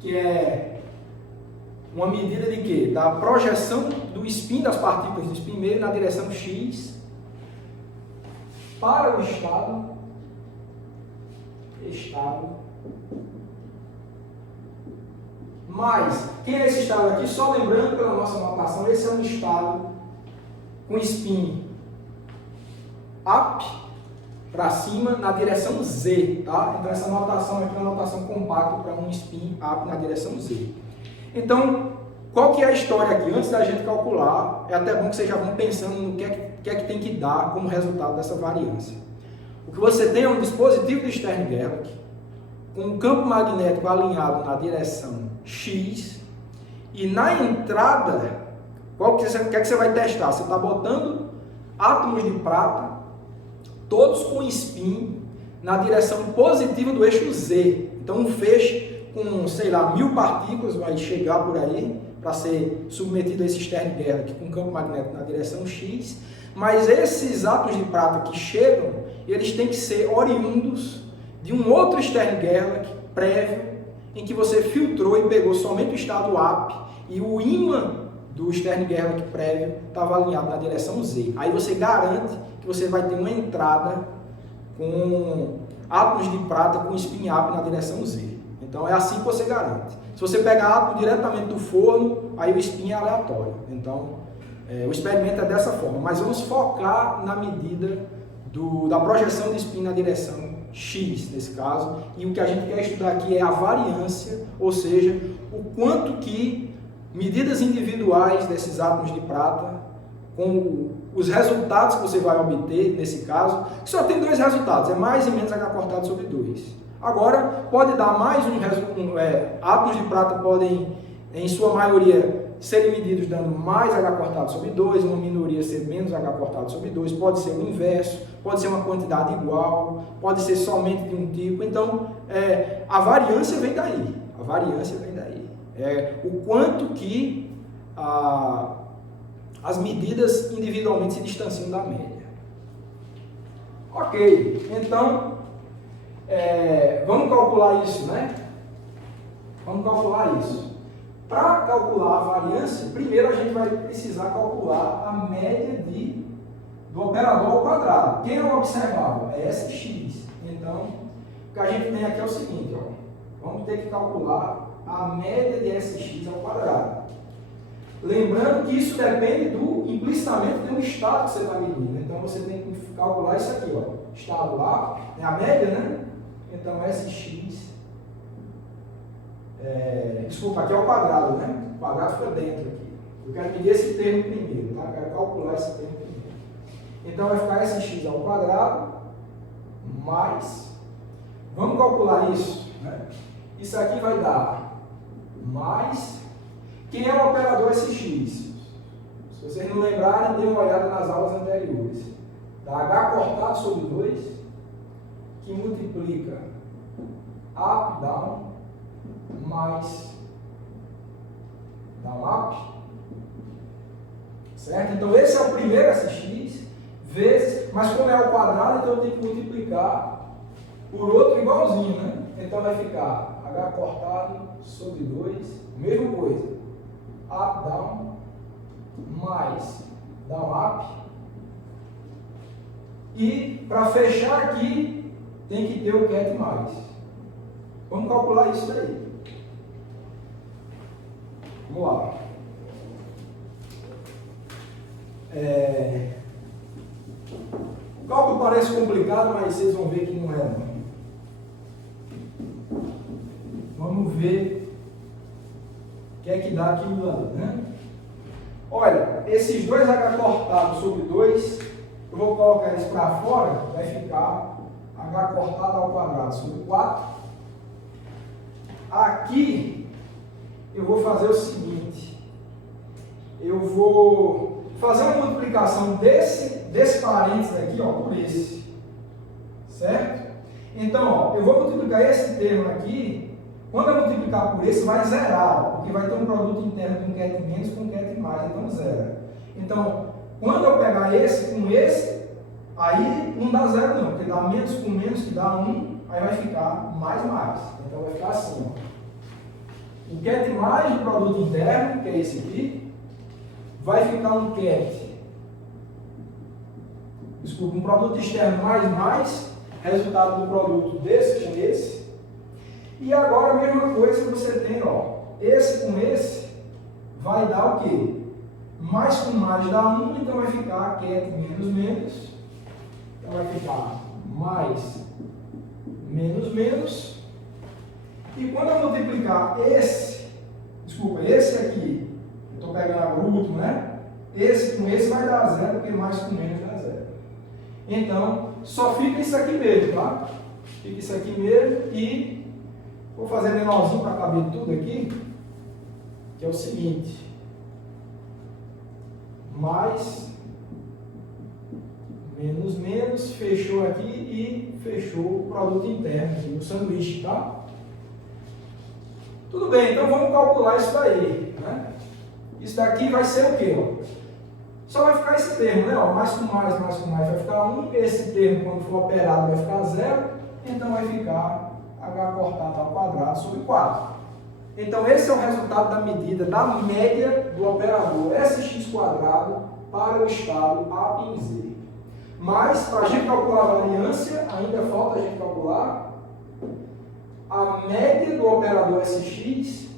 que é uma medida de quê? Da projeção do spin das partículas do spin meio na direção x para o estado mais, quem é esse estado aqui? Só lembrando pela nossa notação, esse é um estado com spin up para cima na direção z, tá? Então essa notação aqui é uma notação compacta para um spin up na direção z. Então, qual que é a história aqui? Antes da gente calcular, é até bom que vocês já vão pensando no que é que tem que dar como resultado dessa variância. O que você tem é um dispositivo de Stern-Gerlach com um campo magnético alinhado na direção x e na entrada, o que é que você vai testar? Você está botando átomos de prata, todos com spin na direção positiva do eixo z. Então um feixe com, sei lá, 1000 partículas vai chegar por aí para ser submetido a esse Stern-Gerlach com campo magnético na direção x, mas esses átomos de prata que chegam, eles têm que ser oriundos de um outro Stern-Gerlach prévio, em que você filtrou e pegou somente o estado up e o ímã do Stern-Gerlach prévio estava alinhado na direção z. Aí você garante que você vai ter uma entrada com átomos de prata com spin up na direção z. Então é assim que você garante. Se você pegar átomo diretamente do forno, aí o spin é aleatório. Então o experimento é dessa forma, mas vamos focar na medida da projeção de spin na direção x, nesse caso, e o que a gente quer estudar aqui é a variância, ou seja, o quanto que medidas individuais desses átomos de prata, com os resultados que você vai obter, nesse caso, que só tem dois resultados, é mais e menos H cortado sobre 2. Agora, pode dar mais átomos de prata podem, em sua maioria, serem medidos dando mais H cortado sobre 2, uma minoria ser menos H cortado sobre 2, pode ser o inverso, pode ser uma quantidade igual, pode ser somente de um tipo. Então, a variância vem daí. O quanto que as medidas individualmente se distanciam da média. Ok, então, vamos calcular isso, né? Para calcular a variância, primeiro a gente vai precisar calcular a média do operador ao quadrado. Quem é o observável? É Sx. Então, o que a gente tem aqui é o seguinte, ó, vamos ter que calcular a média de Sx ao quadrado. Lembrando que isso depende implicitamente do estado que você está medindo. Então, você tem que calcular isso aqui, ó, estado lá, é a média, né? Então, Sx... desculpa, aqui é o quadrado, né? O quadrado fica dentro aqui. Eu quero medir esse termo primeiro, tá? Eu quero calcular esse termo primeiro. Então vai ficar Sx ao quadrado mais... Vamos calcular isso, né? Isso aqui vai dar mais... Quem é o operador Sx? Se vocês não lembrarem, dê uma olhada nas aulas anteriores. Dá H cortado sobre 2, que multiplica up, down, mais down up, certo? Então esse é o primeiro Sx, vezes, mas como é ao quadrado, então eu tenho que multiplicar por outro igualzinho, né? Então vai ficar H cortado sobre 2, mesma coisa, up, down, mais down up, E para fechar aqui, tem que ter o ket mais. Vamos calcular isso daí. Vamos lá. O cálculo parece complicado, mas vocês vão ver que não é, não. Vamos ver o que é que dá aquilo lá, né? Olha, esses 2h cortado sobre 2, eu vou colocar eles para fora, vai ficar h cortado ao quadrado sobre 4. Aqui, eu vou fazer o seguinte, eu vou fazer uma multiplicação desse parênteses aqui, ó, por esse, certo? Então, ó, eu vou multiplicar esse termo aqui. Quando eu multiplicar por esse, vai zerar, ó, porque vai ter um produto interno com ket menos com ket mais, então zera. Então, quando eu pegar esse com esse, aí não dá zero não, porque dá menos com menos que dá 1, aí vai ficar mais mais. Então vai ficar assim, ó. O ket mais do produto interno, que é esse aqui, vai ficar um produto externo mais, resultado do produto desse com esse. E agora a mesma coisa que você tem, ó, esse com esse vai dar o quê? Mais com mais dá 1, então vai ficar ket menos menos. Então vai ficar mais menos menos. E quando eu multiplicar esse aqui, eu estou pegando o último, né? Esse com esse vai dar zero, porque mais com menos dá zero. Então, só fica isso aqui mesmo, tá? Fica isso aqui mesmo e vou fazer menorzinho para caber tudo aqui, que é o seguinte, mais, menos, menos, fechou aqui e fechou o produto interno aqui, o sanduíche, tá? Tudo bem, então vamos calcular isso daí, né? Isso daqui vai ser o quê, ó? Só vai ficar esse termo, né? Ó, mais com mais vai ficar 1, esse termo quando for operado vai ficar 0, então vai ficar h cortado ao quadrado sobre 4. Então, esse é o resultado da medida da média do operador sx quadrado para o estado A em Z. Mas, para a gente calcular a variância, ainda falta a gente calcular a média do operador sx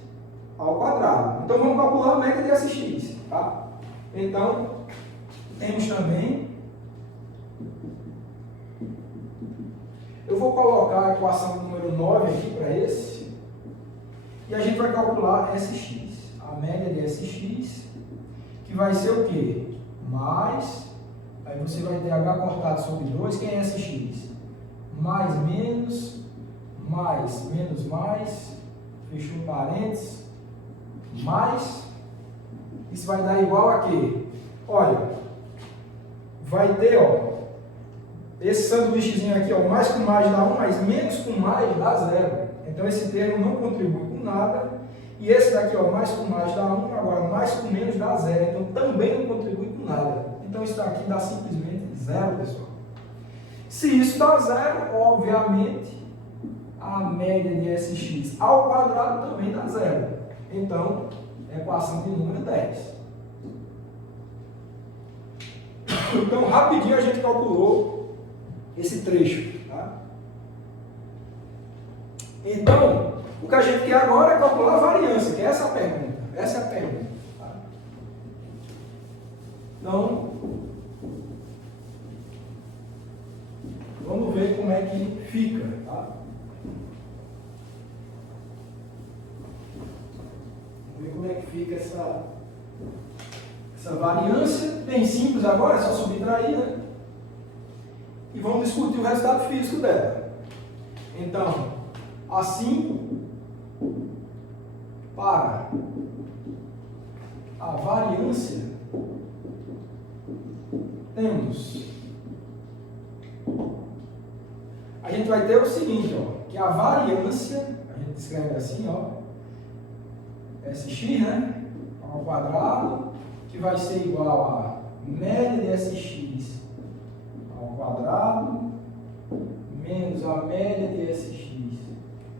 ao quadrado. Então, vamos calcular a média de sx. Tá? Então, temos também... Eu vou colocar a equação número 9 aqui para esse. E a gente vai calcular Sx. A média de Sx, que vai ser o quê? Mais, aí você vai ter H cortado sobre 2, que é Sx. Mais, menos, mais, fechou parênteses, mais. Isso vai dar igual a quê? Olha, vai ter, ó, esse sanduíchezinho aqui, ó, mais com mais dá 1, mas menos com mais dá 0. Então esse termo não contribui com nada. E esse daqui, ó, mais com mais dá 1, agora mais com menos dá 0. Então também não contribui com nada. Então isso daqui dá simplesmente 0, pessoal. Se isso dá 0, obviamente, a média de Sx ao quadrado também dá 0. Então, equação de número 10. Então, rapidinho a gente calculou esse trecho. Tá? Então, o que a gente quer agora é calcular a variância, que é essa a pergunta. Essa é a pergunta. Tá? Então, vamos ver como é que fica. Tá? Vamos ver como é que fica essa variância. Bem simples agora, é só subtrair, né? E vamos discutir o resultado físico dela. Então, assim, para a variância, temos... A gente vai ter o seguinte, ó, que a variância, a gente escreve assim, ó, Sx, né, ao quadrado, que vai ser igual a média de Sx ao quadrado, menos a média de Sx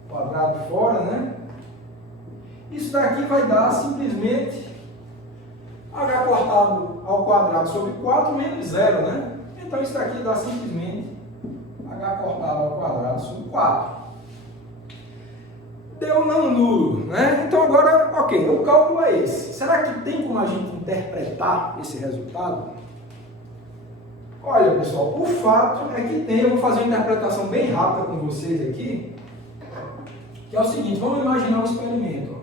quadrado fora, né? Isso daqui vai dar simplesmente h cortado ao quadrado sobre 4 menos 0, né? Então isso daqui dá simplesmente h cortado ao quadrado sobre 4. Deu não nulo, né? Então agora, ok, o cálculo é esse. Será que tem como a gente interpretar esse resultado? Olha, pessoal, o fato é que tem, eu vou fazer uma interpretação bem rápida com vocês aqui, que é o seguinte, vamos imaginar um experimento.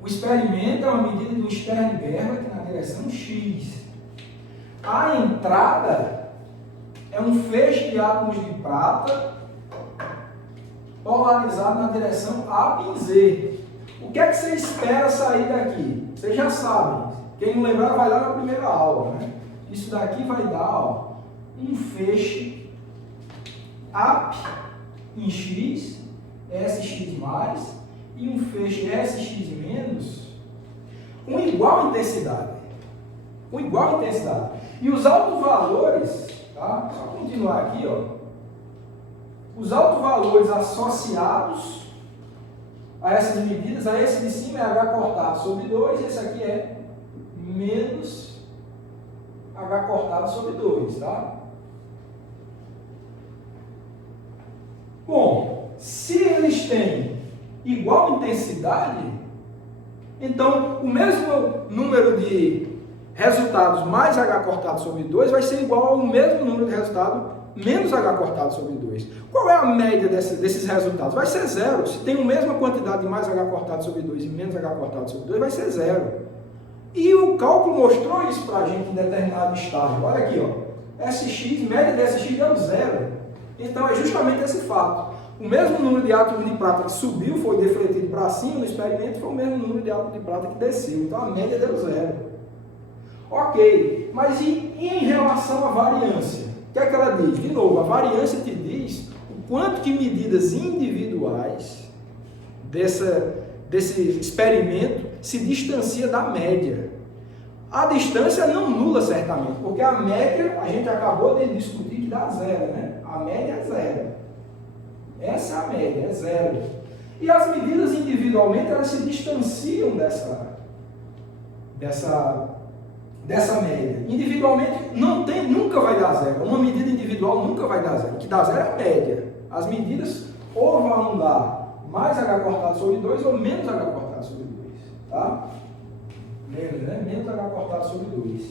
O experimento é uma medida do Sternberg na direção X. A entrada é um feixe de átomos de prata polarizado na direção A e Z. O que é que você espera sair daqui? Vocês já sabem. Quem não lembrar vai lá na primeira aula, né? Isso daqui vai dar, ó, um feixe AP em X, SX+, e um feixe SX- com igual intensidade. Com igual intensidade. E os autovalores, tá? Só continuar aqui, ó. Os autovalores associados a essas medidas, a esse de cima é H cortado sobre 2, esse aqui é menos H cortado sobre 2, tá? Bom, se eles têm igual intensidade, então o mesmo número de resultados mais H cortado sobre 2 vai ser igual ao mesmo número de resultados menos H cortado sobre 2. Qual é a média desses resultados? Vai ser zero. Se tem a mesma quantidade de mais H cortado sobre 2 e menos H cortado sobre 2, vai ser zero. E o cálculo mostrou isso para a gente em determinado estágio. Olha aqui, ó. SX, média de SX deu zero. Então é justamente esse fato. O mesmo número de átomos de prata que subiu, foi defletido para cima no experimento, foi o mesmo número de átomos de prata que desceu. Então a média deu zero. Ok, mas e em relação à variância? O que é que ela diz? De novo, a variância te diz o quanto que medidas individuais desse experimento se distancia da média. A distância não nula, certamente, porque a média, a gente acabou de discutir que dá zero, né? A média é zero. Essa é a média, é zero. E as medidas individualmente, elas se distanciam dessa média. Individualmente nunca vai dar zero. Uma medida individual nunca vai dar zero. O que dá zero é a média. As medidas ou vão dar mais H cortado sobre 2 ou menos H cortado sobre 2. Tá? Menos, né? Menos H cortado sobre 2.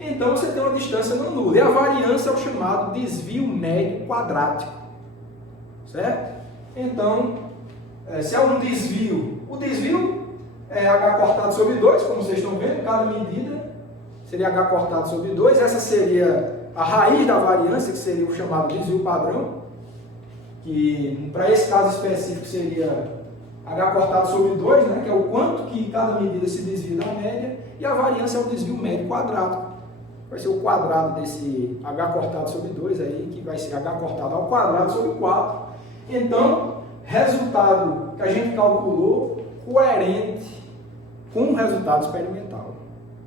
Então você tem uma distância não nula. E a variância é o chamado desvio médio quadrático. Certo? Então, se há um desvio, o desvio é H cortado sobre 2, como vocês estão vendo, cada medida seria H cortado sobre 2, essa seria a raiz da variância, que seria o chamado desvio padrão, que para esse caso específico seria H cortado sobre 2, né, que é o quanto que cada medida se desvia da média, e a variância é o desvio médio quadrático. Vai ser o quadrado desse H cortado sobre 2 aí, que vai ser H cortado ao quadrado sobre 4. Então, resultado que a gente calculou coerente com o resultado experimental,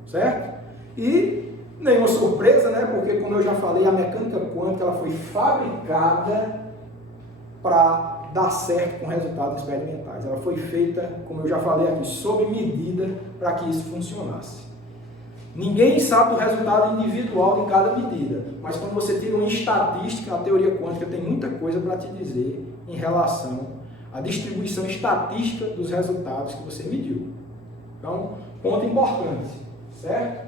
certo? E nenhuma surpresa, né? Porque, como eu já falei, a mecânica quântica ela foi fabricada para dar certo com resultados experimentais. Ela foi feita, como eu já falei aqui, sob medida para que isso funcionasse. Ninguém sabe do resultado individual de cada medida, mas quando você tira uma estatística, a teoria quântica tem muita coisa para te dizer em relação à distribuição estatística dos resultados que você mediu. Então, ponto importante, certo?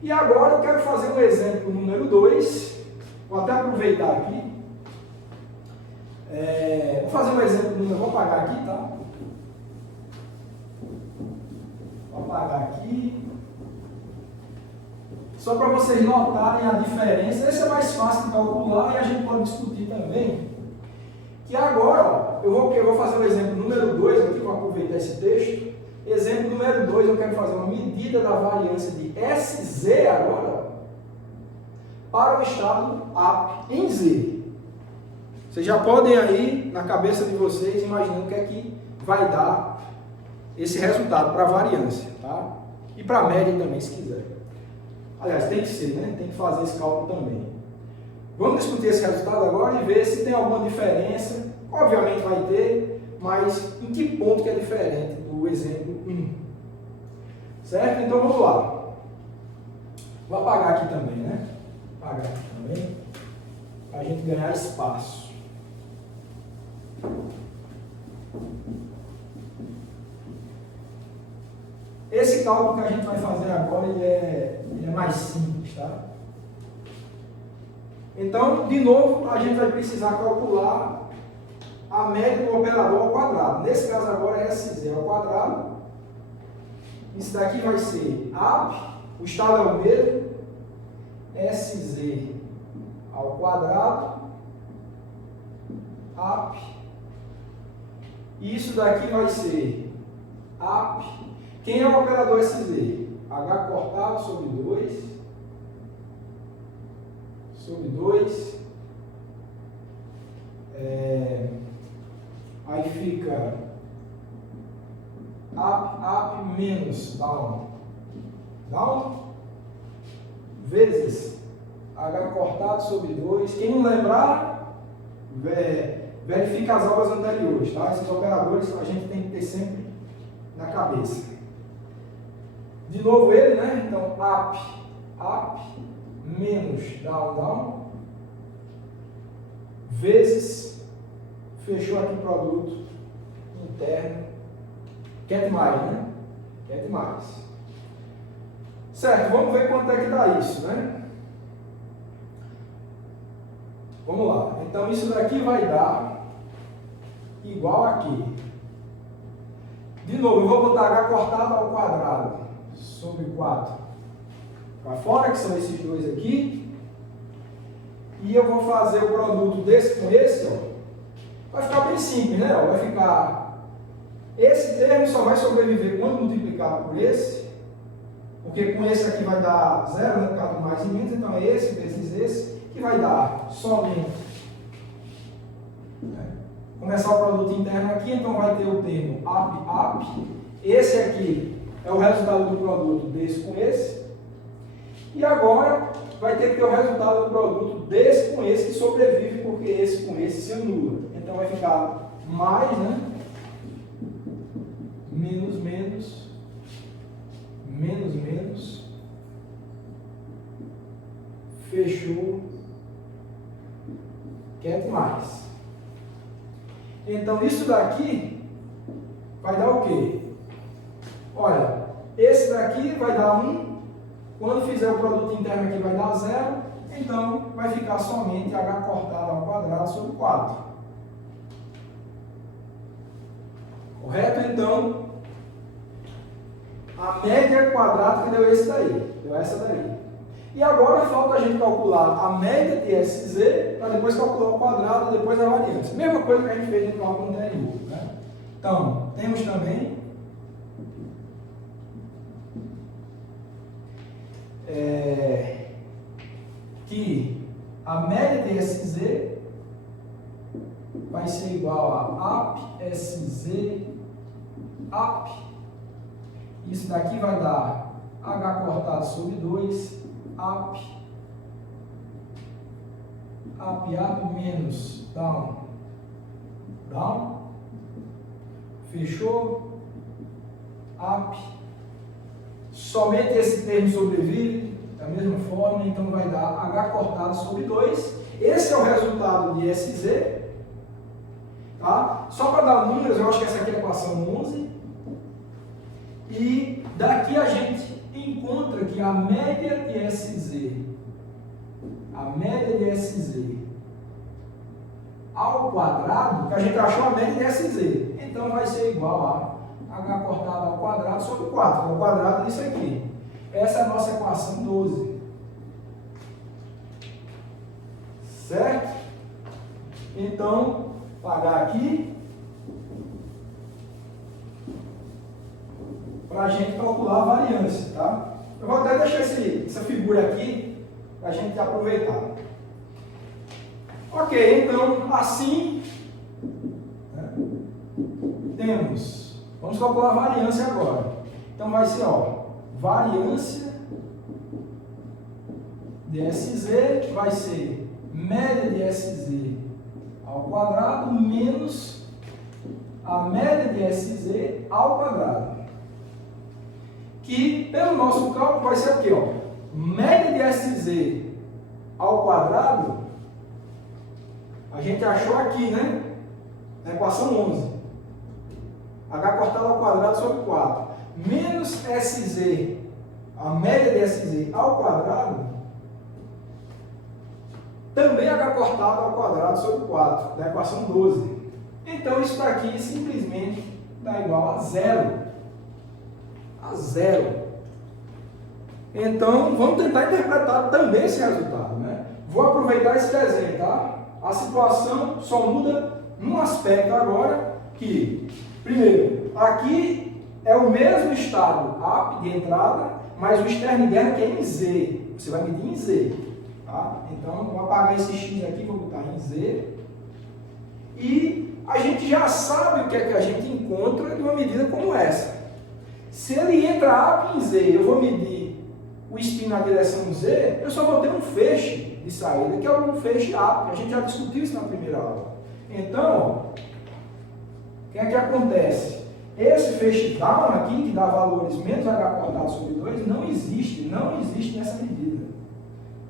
E agora eu quero fazer um exemplo número 2, vou até aproveitar aqui, vou fazer um exemplo número, vou apagar aqui, tá? Vou apagar aqui. Só para vocês notarem a diferença, esse é mais fácil de calcular e a gente pode discutir também. Que agora, ó, eu vou fazer o exemplo número 2, aqui vou aproveitar esse texto. Exemplo número 2, eu quero fazer uma medida da variância de SZ agora para o estado AP em Z. Vocês já podem aí, na cabeça de vocês, imaginando o que é que vai dar esse resultado para a variância, tá? E para a média também, se quiser. Aliás, tem que ser, né? Tem que fazer esse cálculo também. Vamos discutir esse resultado agora e ver se tem alguma diferença. Obviamente vai ter, mas em que ponto que é diferente do exemplo 1. Certo? Então vamos lá. Vou apagar aqui também, né? apagar aqui também, para a gente ganhar espaço. Esse cálculo que a gente vai fazer agora, ele é mais simples, tá? Então, de novo, a gente vai precisar calcular a média do operador ao quadrado. Nesse caso agora é SZ ao quadrado. Isso daqui vai ser AP, o estado é o mesmo, SZ ao quadrado, AP. E isso daqui vai ser AP. Quem é o operador SZ? H cortado sobre 2. Aí fica up menos down vezes H cortado sobre 2. Quem não lembrar, verifica as aulas anteriores, tá? Esses operadores a gente tem que ter sempre na cabeça. De novo ele, né? Então, up menos down vezes, fechou aqui o produto interno, quer mais, né? Quer mais. Certo, vamos ver quanto é que dá isso, né? Vamos lá. Então, isso daqui vai dar igual aqui. De novo, eu vou botar H cortado ao quadrado sobre 4 para fora, que são esses dois aqui. E eu vou fazer o produto desse com esse, ó. Vai ficar bem simples, né? Ó, vai ficar... Esse termo só vai sobreviver quando multiplicado por esse, porque com esse aqui vai dar 0, né? Por causa do mais e menos, então é esse vezes esse, que vai dar somente... Começar o produto interno aqui, então vai ter o termo up. Esse aqui é o resultado do produto desse com esse. E agora vai ter que ter o resultado do produto desse com esse, que sobrevive porque esse com esse se anula. Então vai ficar mais, né? Menos. Fechou. Quer mais. Então isso daqui vai dar o quê? Olha, esse daqui vai dar 1. Quando fizer o produto interno aqui vai dar 0, então vai ficar somente H cortado ao quadrado sobre 4. Correto? Então, a média quadrática deu esse daí, deu essa daí. E agora falta a gente calcular a média de SZ, para depois calcular o quadrado e depois a variância. Mesma coisa que a gente fez no cálculo anterior, né? Então, temos também que a média de SZ vai ser igual a AP, SZ, AP. Isso daqui vai dar H cortado sobre 2, AP menos down. Fechou? AP. Somente esse termo sobrevive da mesma forma, então vai dar H cortado sobre 2. Esse é o resultado de SZ. Tá? Só para dar números, eu acho que essa aqui é a equação 11. E daqui a gente encontra que a média de SZ ao quadrado, que a gente achou a média de SZ, então vai ser igual a H cortado ao quadrado sobre 4, que é o quadrado disso aqui. Essa é a nossa equação 12. Certo? Então, pagar aqui para a gente calcular a variância, tá? Eu vou até deixar essa figura aqui para a gente aproveitar. Ok, então assim, né, temos, vamos calcular a variância agora. Então vai ser, ó, variância de SZ vai ser média de SZ ao quadrado menos a média de SZ ao quadrado. Que, pelo nosso cálculo, vai ser aqui, ó, média de SZ ao quadrado, a gente achou aqui, né? Na equação 11. H cortado ao quadrado sobre 4. Menos SZ, a média de SZ ao quadrado, também H cortado ao quadrado sobre 4, da equação 12. Então, isso daqui simplesmente dá igual a zero. A zero. Então, vamos tentar interpretar também esse resultado, né? Vou aproveitar esse desenho, tá? A situação só muda num aspecto agora, que, primeiro, aqui é o mesmo estado AP de entrada, mas o externo de guerra que é em Z. Você vai medir em Z, tá? Então, vou apagar esse X aqui, vou botar em Z. E a gente já sabe o que é que a gente encontra de uma medida como essa. Se ele entra AP em Z, eu vou medir o spin na direção Z, eu só vou ter um feixe de saída, que é um feixe AP. A gente já discutiu isso na primeira aula. Então, o que é que acontece? Esse feixe down aqui, que dá valores menos H cortado sobre 2, não existe nessa medida.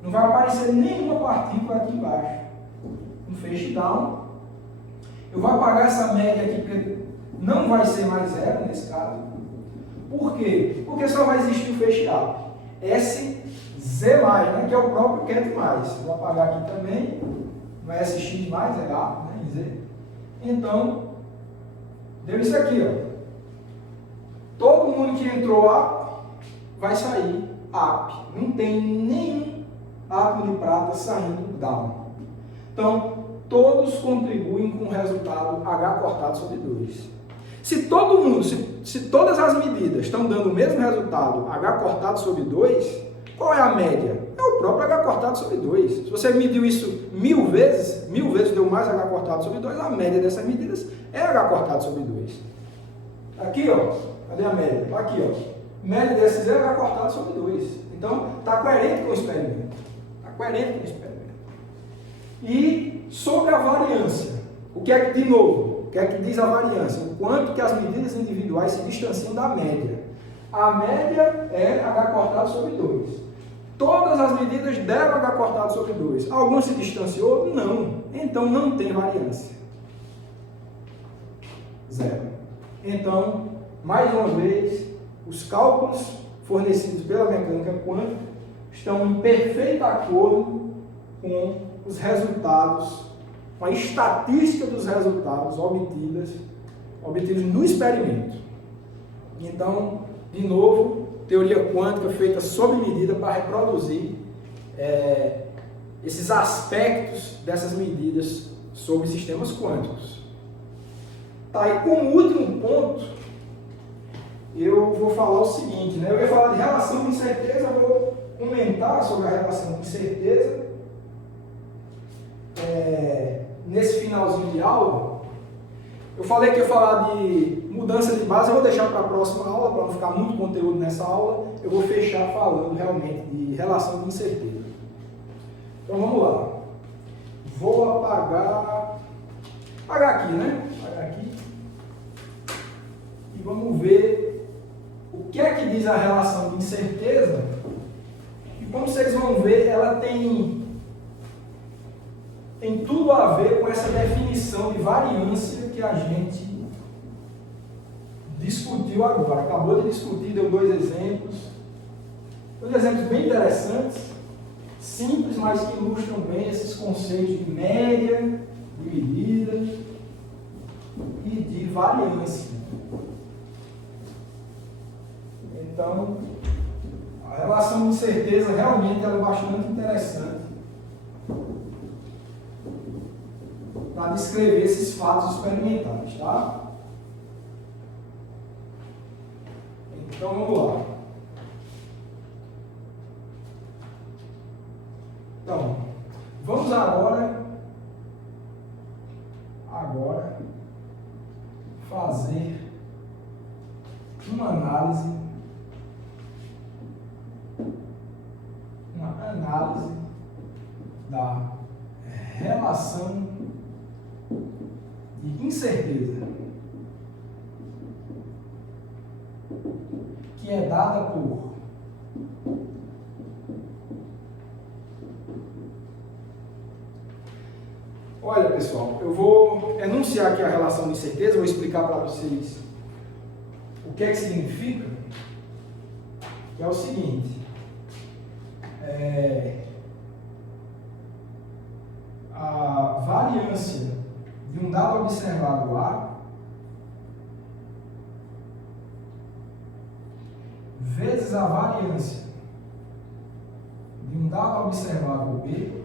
Não vai aparecer nenhuma partícula aqui embaixo. Um feixe down. Eu vou apagar essa média aqui, porque não vai ser mais zero nesse caso. Por quê? Porque só vai existir o feixe AP. SZ+, né, que é o próprio QT+. Vou apagar aqui também. Não é SX+, é AP, né, em Z. Então, deu isso aqui, ó. Todo mundo que entrou AP vai sair AP. Não tem nenhum átomo de prata saindo down. Então, todos contribuem com o resultado H cortado sobre 2. Se todo mundo, se todas as medidas estão dando o mesmo resultado H cortado sobre 2, qual é a média? É o próprio H cortado sobre 2. Se você mediu isso 1000 vezes deu mais H cortado sobre 2, a média dessas medidas é H cortado sobre 2. Aqui, ó, cadê a média? Aqui, ó, média desses é H cortado sobre 2. Então, está coerente com o experimento. Está coerente com o experimento. E sobre a variância, o que é que, de novo, o que é que diz a variância? O quanto que as medidas individuais se distanciam da média. A média é H cortado sobre 2. Todas as medidas deram H cortado sobre 2. Alguma se distanciou? Não. Então não tem variância. Zero. Então, mais uma vez, os cálculos fornecidos pela mecânica quântica estão em perfeito acordo com os resultados, com a estatística dos resultados obtidos no experimento. Então, de novo, teoria quântica feita sob medida para reproduzir esses aspectos dessas medidas sobre sistemas quânticos. Tá, e como último ponto, eu vou falar o seguinte, né? Eu ia falar de relação de incerteza, eu vou comentar sobre a relação de incerteza. Nesse finalzinho de aula, eu falei que ia falar de mudança de base, eu vou deixar para a próxima aula, para não ficar muito conteúdo nessa aula, eu vou fechar falando realmente de relação de incerteza. Então vamos lá. Vou apagar aqui, né? Apagar aqui. E vamos ver o que é que diz a relação de incerteza. E como vocês vão ver, ela tem tudo a ver com essa definição de variância que a gente discutiu agora. Acabou de discutir, deu dois exemplos bem interessantes, simples, mas que ilustram bem esses conceitos de média, de medida e de variância. Então, a relação de incerteza realmente é bastante interessante para descrever esses fatos experimentais, tá? Então vamos lá. Então, vamos agora fazer uma análise da relação de incerteza que é dada por Olha, pessoal, eu vou enunciar aqui a relação de incerteza, vou explicar para vocês o que é que significa, que é o seguinte, a variância de um dado observado A vezes a variância de um dado observável B,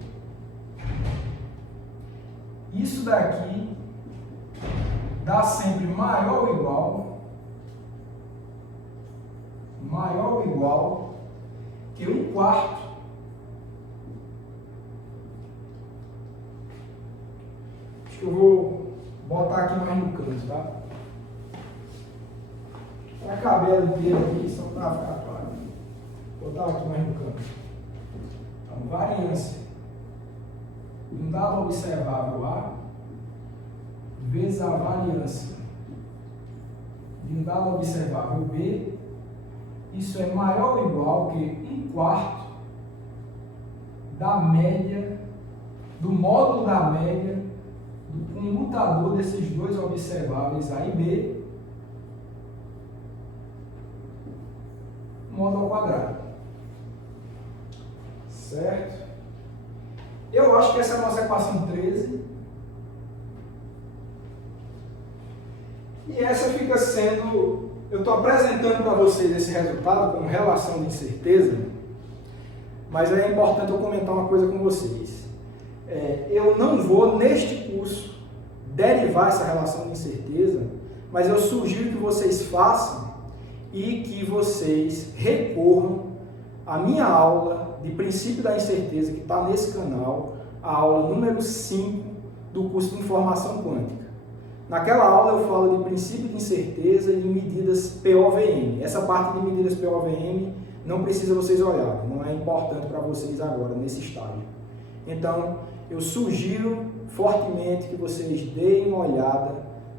isso daqui dá sempre maior ou igual que 1/4 acho que eu vou botar aqui mais no canto, tá? Para caber ela inteira aqui, só para ficar claro. Vou botar aqui mais no canto. Então, variância de um dado observável A vezes a variância de um dado observável B, isso é maior ou igual que 1/4 da média, do módulo da média do comutador desses dois observáveis A e B, módulo ao quadrado. Certo? Eu acho que essa é a nossa equação 13. E essa fica sendo... Eu estou apresentando para vocês esse resultado como relação de incerteza, mas é importante eu comentar uma coisa com vocês. Eu não vou, neste curso, derivar essa relação de incerteza, mas eu sugiro que vocês façam e que vocês recorram à minha aula de princípio da incerteza, que está nesse canal, a aula número 5 do curso de informação quântica. Naquela aula eu falo de princípio de incerteza e de medidas POVM. Essa parte de medidas POVM não precisa vocês olharem, não é importante para vocês agora, nesse estágio. Então, eu sugiro fortemente que vocês deem uma olhada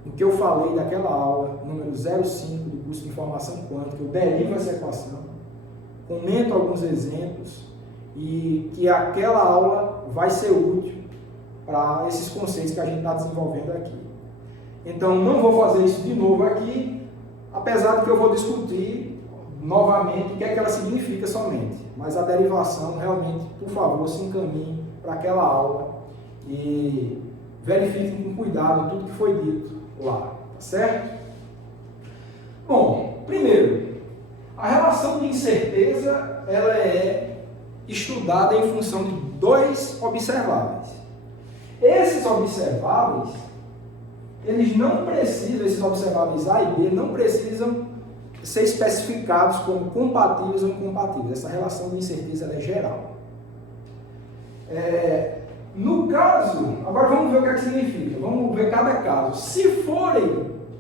no que eu falei daquela aula, número 05 do curso de informação quântica. Eu derivo essa equação, comento alguns exemplos e que aquela aula vai ser útil para esses conceitos que a gente está desenvolvendo aqui. Então, não vou fazer isso de novo aqui, apesar de que eu vou discutir novamente o que é que ela significa somente. Mas a derivação, realmente, por favor, se encaminhe para aquela aula e verifiquem com cuidado tudo que foi dito lá, tá certo? Bom, primeiro, a relação de incerteza, ela é estudada em função de dois observáveis. Esses observáveis, eles não precisam, esses observáveis A e B, não precisam ser especificados como compatíveis ou incompatíveis. Essa relação de incerteza ela é geral. No caso, agora vamos ver o que é que significa. Vamos ver cada caso. Se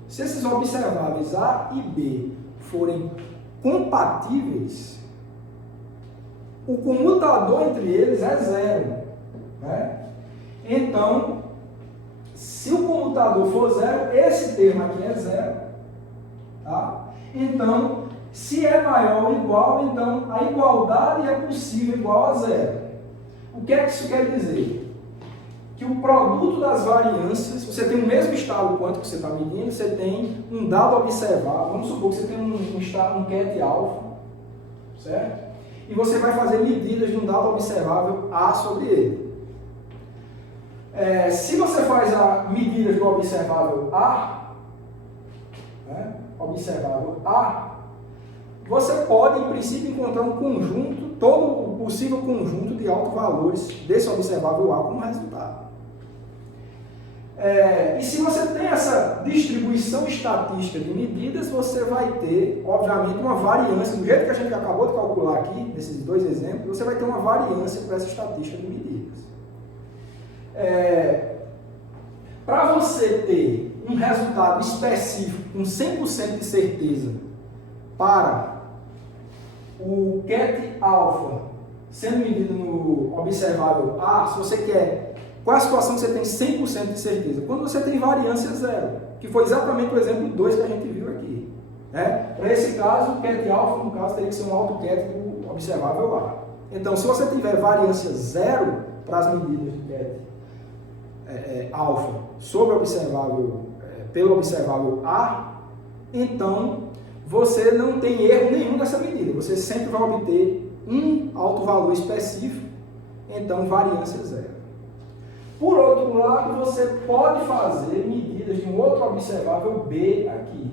esses observáveis A e B forem compatíveis, o comutador entre eles é zero, né? Então, se o comutador for zero, esse termo aqui é zero, tá? Então, se é maior ou igual, então a igualdade é possível igual a zero. O que é que isso quer dizer? Que o produto das variâncias, você tem o mesmo estado quântico que você está medindo, você tem um dado observável, vamos supor que você tem um ket alfa, certo? E você vai fazer medidas de um dado observável A sobre ele. Se você faz a medida do observável A, né, você pode, em princípio, encontrar um conjunto, todo o possível conjunto de autovalores desse observável A como resultado. E se você tem essa distribuição estatística de medidas, você vai ter, obviamente, uma variância, do jeito que a gente acabou de calcular aqui, nesses dois exemplos, você vai ter uma variância para essa estatística de medidas. Para você ter um resultado específico com 100% de certeza para o ket alfa sendo medido no observável A, se você quer, qual é a situação que você tem 100% de certeza? Quando você tem variância zero, que foi exatamente o exemplo 2 que a gente viu aqui. Para esse caso, o ket alfa, no caso, teria que ser um auto-ket do observável A. Então, se você tiver variância zero para as medidas do ket alfa sobre observável, pelo observável A, então você não tem erro nenhum nessa medida. Você sempre vai obter um autovalor específico, então variância zero. Por outro lado, você pode fazer medidas de um outro observável B aqui.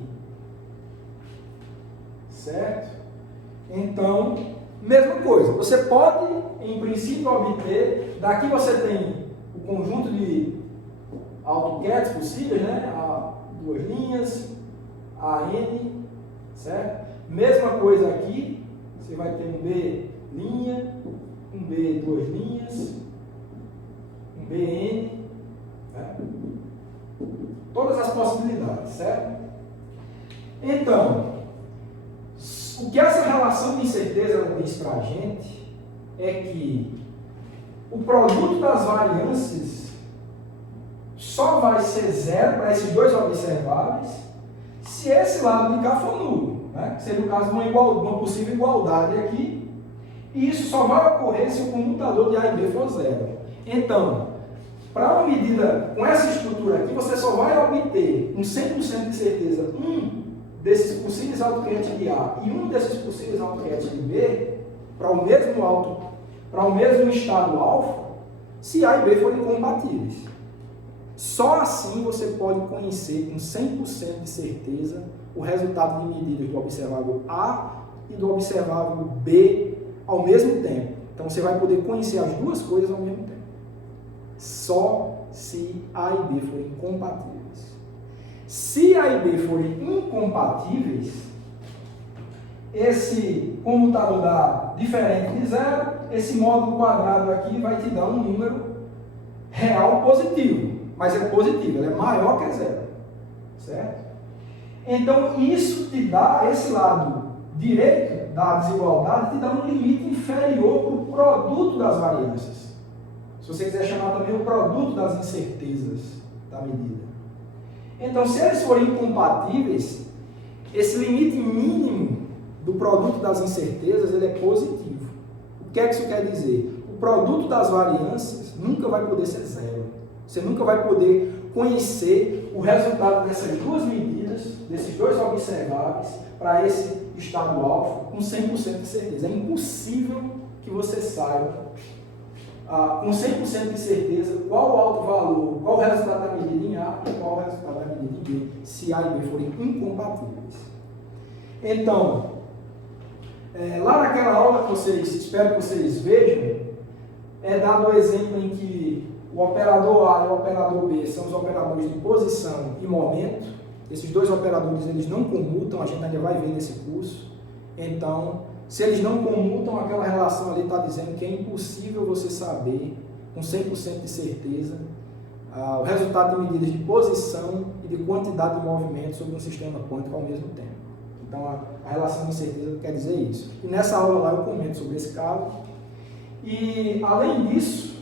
Certo? Então, mesma coisa. Você pode, em princípio, obter, daqui você tem o conjunto de AutoCADs possíveis, né? A duas linhas, a N, certo? Mesma coisa aqui, você vai ter um B linha, um B duas linhas, um BN, né? Todas as possibilidades, certo? Então, o que essa relação de incerteza diz para a gente é que o produto das variâncias só vai ser zero para esses dois observáveis se esse lado de cá for nulo, né? Seria o caso de uma possível igualdade aqui, e isso só vai ocorrer se o comutador de A e B for zero. Então, para uma medida com essa estrutura aqui, você só vai obter com 100% de certeza um desses possíveis AutoCAD de A e um desses possíveis AutoCAD de B para o mesmo estado alfa, se A e B forem compatíveis. Só assim você pode conhecer com 100% de certeza o resultado de medidas do observável A e do observável B ao mesmo tempo. Então você vai poder conhecer as duas coisas ao mesmo tempo. Só se A e B forem compatíveis. Se A e B forem incompatíveis, esse comutador dá diferente de zero, esse módulo quadrado aqui vai te dar um número real positivo, mas é positivo, ele é maior que zero, certo? Então isso te dá, esse lado direito da desigualdade, te dá um limite inferior para o produto das variâncias. Se você quiser chamar também o produto das incertezas da medida. Então, se eles forem incompatíveis, esse limite mínimo do produto das incertezas ele é positivo. O que é que isso quer dizer? O produto das variâncias nunca vai poder ser zero. Você nunca vai poder conhecer o resultado dessas duas medidas, desses dois observáveis, para esse estado alfa com 100% de certeza. É impossível que você saiba com 100% de certeza qual o alto valor, qual o resultado da medida em A e qual o resultado da medida em B, se A e B forem incompatíveis. Então, lá naquela aula que espero que vocês vejam, é dado o exemplo em que o operador A e o operador B são os operadores de posição e momento. Esses dois operadores eles não comutam, a gente ainda vai ver nesse curso. Então, se eles não comutam, aquela relação ali está dizendo que é impossível você saber com 100% de certeza o resultado de medidas de posição e de quantidade de movimento sobre um sistema quântico ao mesmo tempo. Então, a relação de incerteza quer dizer isso. E nessa aula lá eu comento sobre esse caso. E, além disso,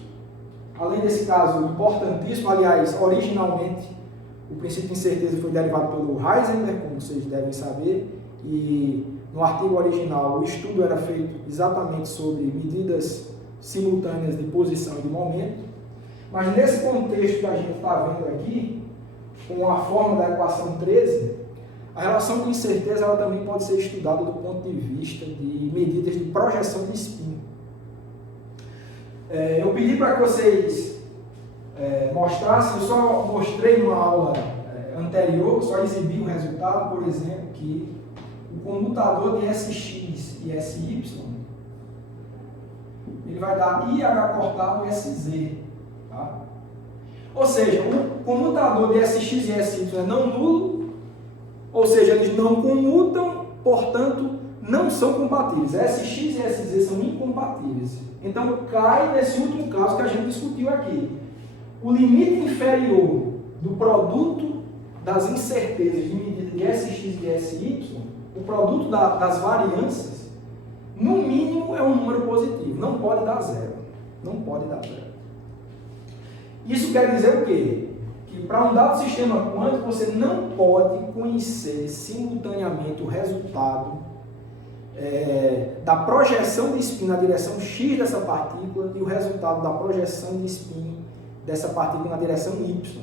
além desse caso importantíssimo, aliás, originalmente, o princípio de incerteza foi derivado pelo Heisenberg, como vocês devem saber, e no artigo original o estudo era feito exatamente sobre medidas simultâneas de posição e de momento, mas nesse contexto que a gente está vendo aqui, com a forma da equação 13, a relação de incerteza ela também pode ser estudada do ponto de vista de medidas de projeção de spin. Eu pedi para que vocês mostrassem, eu só mostrei numa aula anterior, só exibi o resultado, por exemplo, que o comutador de SX e SY, ele vai dar IH cortado SZ. Tá? Ou seja, o comutador de SX e SY é não nulo, ou seja, eles não comutam, portanto, não são compatíveis. SX e SZ são incompatíveis. Então, cai nesse último caso que a gente discutiu aqui. O limite inferior do produto das incertezas de medida de SX e SY, o produto das variâncias, no mínimo é um número positivo. Não pode dar zero. Não pode dar zero. Isso quer dizer o quê? Que para um dado sistema quântico você não pode conhecer simultaneamente o resultado da projeção de spin na direção x dessa partícula e o resultado da projeção de spin dessa partícula na direção Y.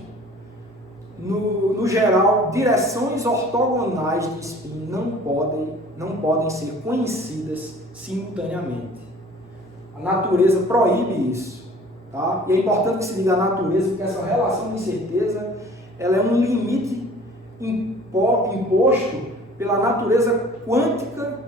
No geral, direções ortogonais de spin não podem ser conhecidas simultaneamente. A natureza proíbe isso, tá? E é importante que se diga a natureza, porque essa relação de incerteza ela é um limite imposto pela natureza quântica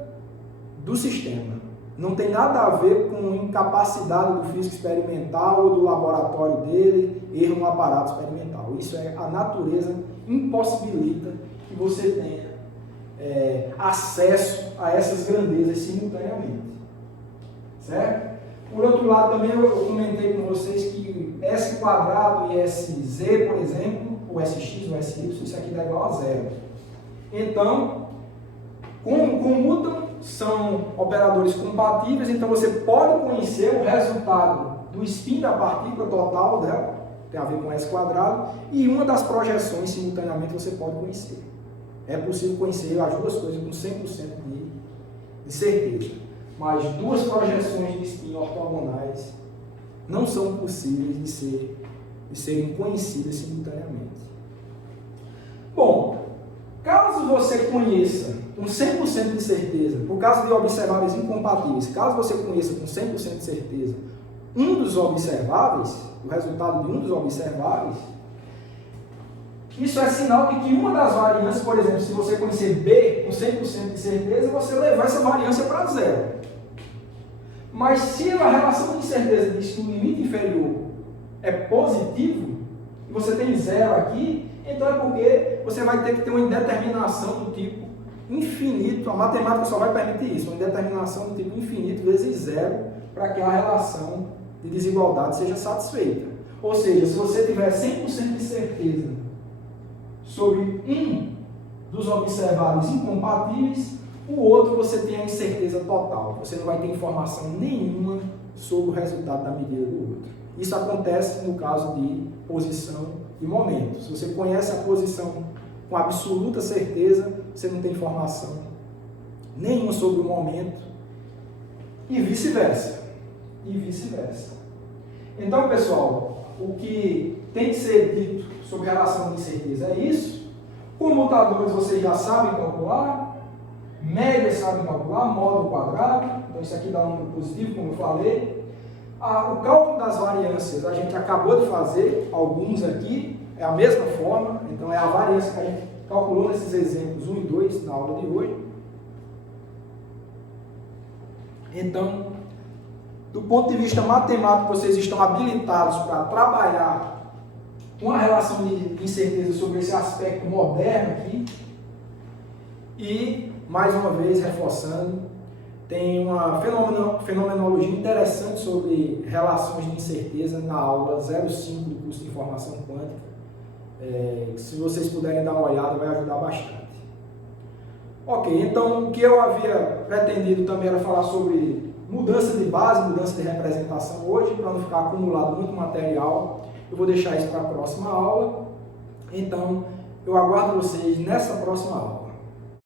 do sistema. Não tem nada a ver com incapacidade do físico experimental ou do laboratório dele, erro no aparato experimental. Isso é a natureza impossibilita que você tenha acesso a essas grandezas simultaneamente. Certo? Por outro lado, também eu comentei com vocês que S quadrado e SZ, por exemplo, ou SX ou SY, isso aqui dá igual a zero. Então, comutam, são operadores compatíveis, então você pode conhecer o resultado do spin da partícula total dela, tem a ver com S quadrado, e uma das projeções simultaneamente você pode conhecer. É possível conhecer as duas coisas com 100% de certeza. Mas duas projeções de spin ortogonais não são possíveis de serem conhecidas simultaneamente. Bom, caso você conheça com 100% de certeza, por causa de observáveis incompatíveis, caso você conheça com 100% de certeza um dos observáveis, o resultado de um dos observáveis, isso é sinal de que uma das variâncias, por exemplo, se você conhecer B com 100% de certeza, você levar essa variância para zero. Mas se a relação de certeza diz que o limite inferior é positivo, e você tem zero aqui, então é porque você vai ter que ter uma indeterminação do tipo infinito, a matemática só vai permitir isso, uma indeterminação do tipo infinito vezes zero, para que a relação de desigualdade seja satisfeita. Ou seja, se você tiver 100% de certeza sobre um dos observáveis incompatíveis, o outro você tem a incerteza total. Você não vai ter informação nenhuma sobre o resultado da medida do outro. Isso acontece no caso de posição e momento. Se você conhece a posição com absoluta certeza, você não tem informação nenhuma sobre o momento e vice-versa. Então, pessoal, o que tem que ser dito sobre relação de incerteza é isso. Comutadores vocês já sabem calcular. Média sabem calcular, módulo quadrado, então isso aqui dá um número positivo, como eu falei. O cálculo das variâncias a gente acabou de fazer, alguns aqui, é a mesma forma, então é a variância que a gente calculou nesses exemplos 1 e 2 na aula de hoje. Então, do ponto de vista matemático, vocês estão habilitados para trabalhar com a relação de incerteza sobre esse aspecto moderno aqui. E, mais uma vez, reforçando, tem uma fenomenologia interessante sobre relações de incerteza na aula 05 do curso de Informação Quântica. Se vocês puderem dar uma olhada, vai ajudar bastante. Ok, então o que eu havia pretendido também era falar sobre mudança de base, mudança de representação hoje, para não ficar acumulado muito material. Eu vou deixar isso para a próxima aula. Então, eu aguardo vocês nessa próxima aula.